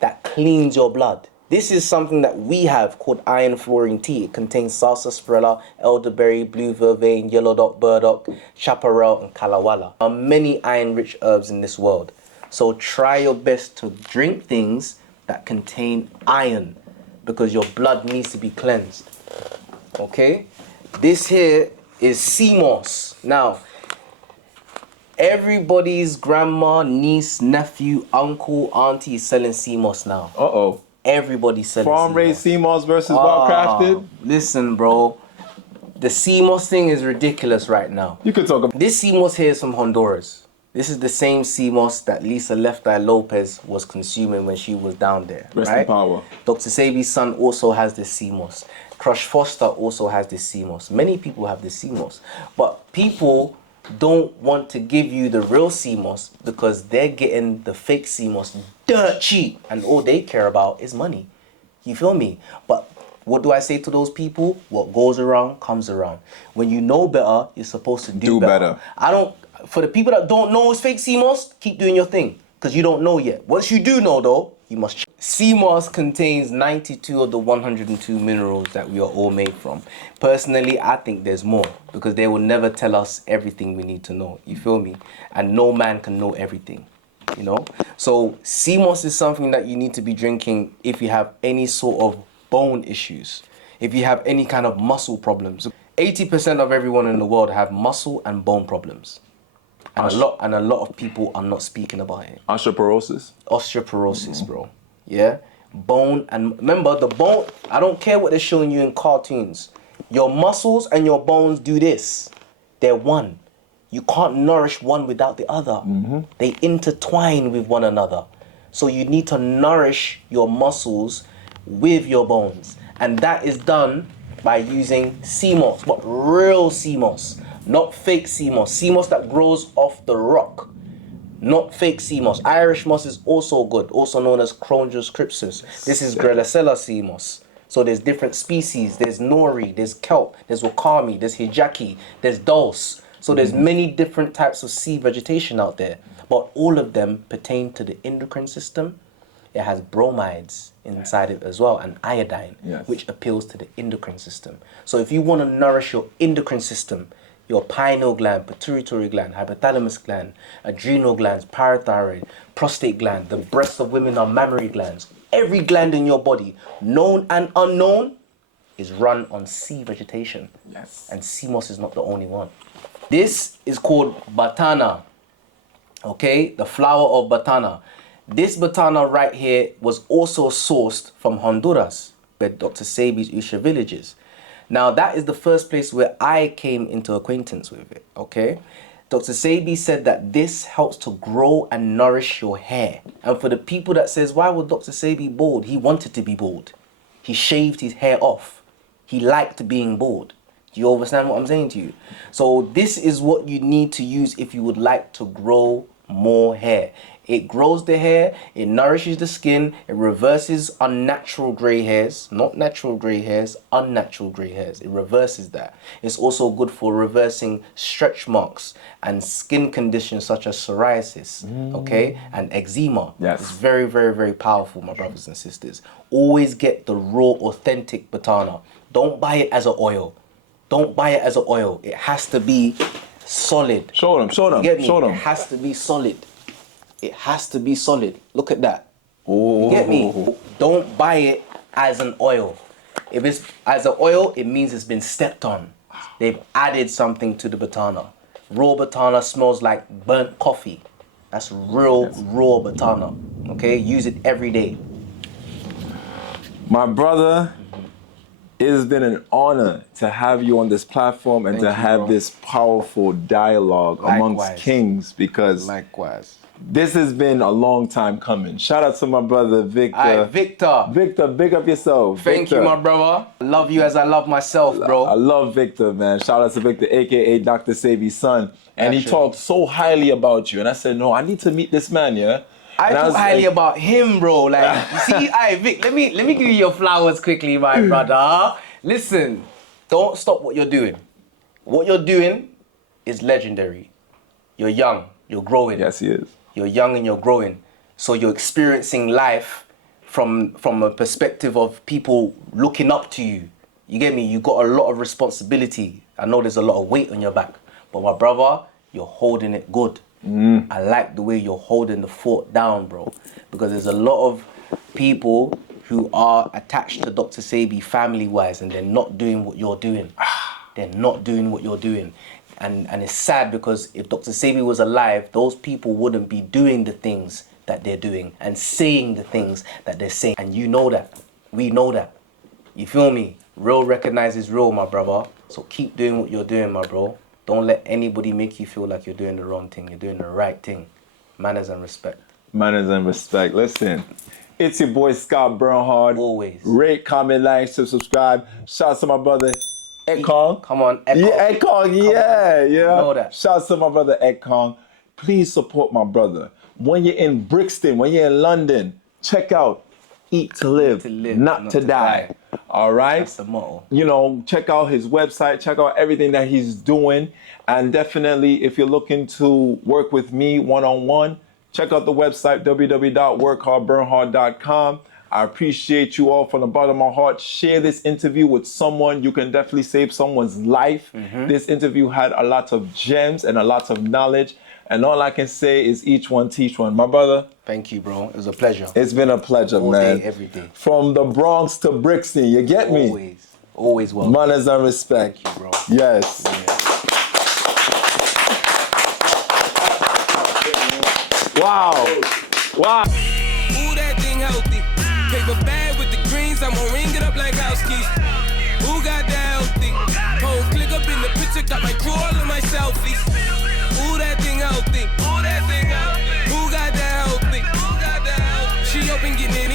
that cleans your blood. This is something that we have called iron fluorine tea. It contains sarsaparilla, elderberry, blue vervain, yellow dot, burdock, chaparral, and kalawala. There are many iron-rich herbs in this world. So try your best to drink things that contain iron, because your blood needs to be cleansed. Okay? This here is sea moss. Now, everybody's grandma, niece, nephew, uncle, auntie is selling sea moss now. Uh-oh. Everybody's selling farm-raised sea moss versus wild-crafted? Listen, bro. The sea moss thing is ridiculous right now. You could talk about this sea moss here is from Honduras. This is the same sea moss that Lisa Left Eye Lopez was consuming when she was down there. Rest in power. Dr. Sebi's son also has this sea moss. Crush Foster also has this sea moss. Many people have this sea moss. But people don't want to give you the real sea moss because they're getting the fake sea moss dirt cheap, and all they care about is money. You feel me? But what do I say to those people? What goes around comes around. When you know better, you're supposed to do better. For the people that don't know it's fake sea moss, keep doing your thing, because you don't know yet. Once you do know though, you must. Sea moss contains 92 of the 102 minerals that we are all made from. Personally, I think there's more because they will never tell us everything we need to know. You feel me? And no man can know everything, you know? So sea moss is something that you need to be drinking if you have any sort of bone issues, if you have any kind of muscle problems. 80% of everyone in the world have muscle and bone problems. And a lot of people are not speaking about it. Osteoporosis? Osteoporosis, bro. Yeah? Bone, and remember the bone, I don't care what they're showing you in cartoons. Your muscles and your bones do this. They're one. You can't nourish one without the other. They intertwine with one another. So you need to nourish your muscles with your bones. And that is done by using sea moss, but real sea moss, not fake sea moss. Sea moss that grows off the rock, not fake sea moss. Irish moss is also good, also known as Chondrus cryptus. This is Grelacella sea moss. So there's different species. There's nori, there's kelp, there's wakame, there's hijaki, there's dulse. So there's many different types of sea vegetation out there, but all of them pertain to the endocrine system. It has bromides inside it as well, and iodine, which appeals to the endocrine system. So if you want to nourish your endocrine system, your pineal gland, pituitary gland, hypothalamus gland, adrenal glands, parathyroid, prostate gland, the breasts of women are mammary glands. Every gland in your body, known and unknown, is run on sea vegetation. Yes. And sea moss is not the only one. This is called batana, okay? The flower of batana. This batana right here was also sourced from Honduras, where Dr. Sebi's USHA villages. Now, that is the first place where I came into acquaintance with it, okay? Dr. Sebi said that this helps to grow and nourish your hair. And for the people that says, why was Dr. Sebi bald? He wanted to be bald. He shaved his hair off. He liked being bald. Do you understand what I'm saying to you? So this is what you need to use if you would like to grow more hair. It grows the hair, it nourishes the skin, it reverses unnatural grey hairs, not natural grey hairs, unnatural grey hairs. It reverses that. It's also good for reversing stretch marks and skin conditions such as psoriasis, okay, and eczema. Yes. It's very, very, very powerful, my brothers and sisters. Always get the raw, authentic batana. Don't buy it as an oil. Don't buy it as an oil. It has to be solid. Show them, show them, You get me? show them. It has to be solid. It has to be solid. Look at that. Oh. You get me? Don't buy it as an oil. If it's as an oil, it means it's been stepped on. They've added something to the batana. Raw batana smells like burnt coffee. That's real raw batana. Okay? Use it every day. My brother, it has been an honor to have you on this platform and Thank to you, have bro. this powerful dialogue amongst kings, because Likewise. this has been a long time coming. Shout out to my brother, Victor. Alright, Victor. Victor, big up yourself. Thank Victor. you, my brother. I love you as I love myself, bro. I love Victor, man. Shout out to Victor, aka Dr. Sebi's son. And he Actually. talked so highly about you. And I said, no, I need to meet this man, yeah? I And talk was highly like- about him, bro. Like, you see, Vic, let me give you your flowers quickly, my brother. Listen, don't stop what you're doing. What you're doing is legendary. You're young, you're growing. Yes, he is. You're young and you're growing. So you're experiencing life from a perspective of people looking up to you. You get me? You got a lot of responsibility. I know there's a lot of weight on your back. But my brother, you're holding it good. I like the way you're holding the fort down, bro. Because there's a lot of people who are attached to Dr. Sebi family-wise and they're not doing what you're doing. They're not doing what you're doing. And it's sad because if Dr. Sebi was alive, those people wouldn't be doing the things that they're doing and saying the things that they're saying. And you know that. We know that. You feel me? Real recognizes real, my brother. So keep doing what you're doing, my bro. Don't let anybody make you feel like you're doing the wrong thing. You're doing the right thing. Manners and respect. Manners and respect. Listen, it's your boy ScottBERNARD. Always. Rate, comment, like, subscribe. Shout out to my brother, EKONG. Come on, EKONG. Yeah, EKONG, yeah. Know that. Shout out to my brother, EKONG. Please support my brother. When you're in Brixton, when you're in London, check out Eat to Live, not to die. All right? That's the motto. You know, check out his website, check out everything that he's doing. And definitely, if you're looking to work with me one-on-one, Check out the website, www.workhardburnhard.com. I appreciate you all from the bottom of my heart. Share this interview with someone. You can definitely save someone's life. This interview had a lot of gems and a lot of knowledge. And all I can say is each one teach one. My brother. Thank you, bro. It was a pleasure. It's been a pleasure, all man. Day, every day. From the Bronx to Brixton, you get me? Always. Always welcome. Manners and respect. Thank you, bro. Yes. Yeah. Wow. Wow. Ooh, that thing healthy. Paper bag with the greens, I'm gonna ring it up like house keys. Who got that healthy? Oh, click up in the picture, got my draw all of my selfies. Ooh, that thing healthy. Ooh, that thing healthy. Who got that healthy? Who got that healthy? She open getting it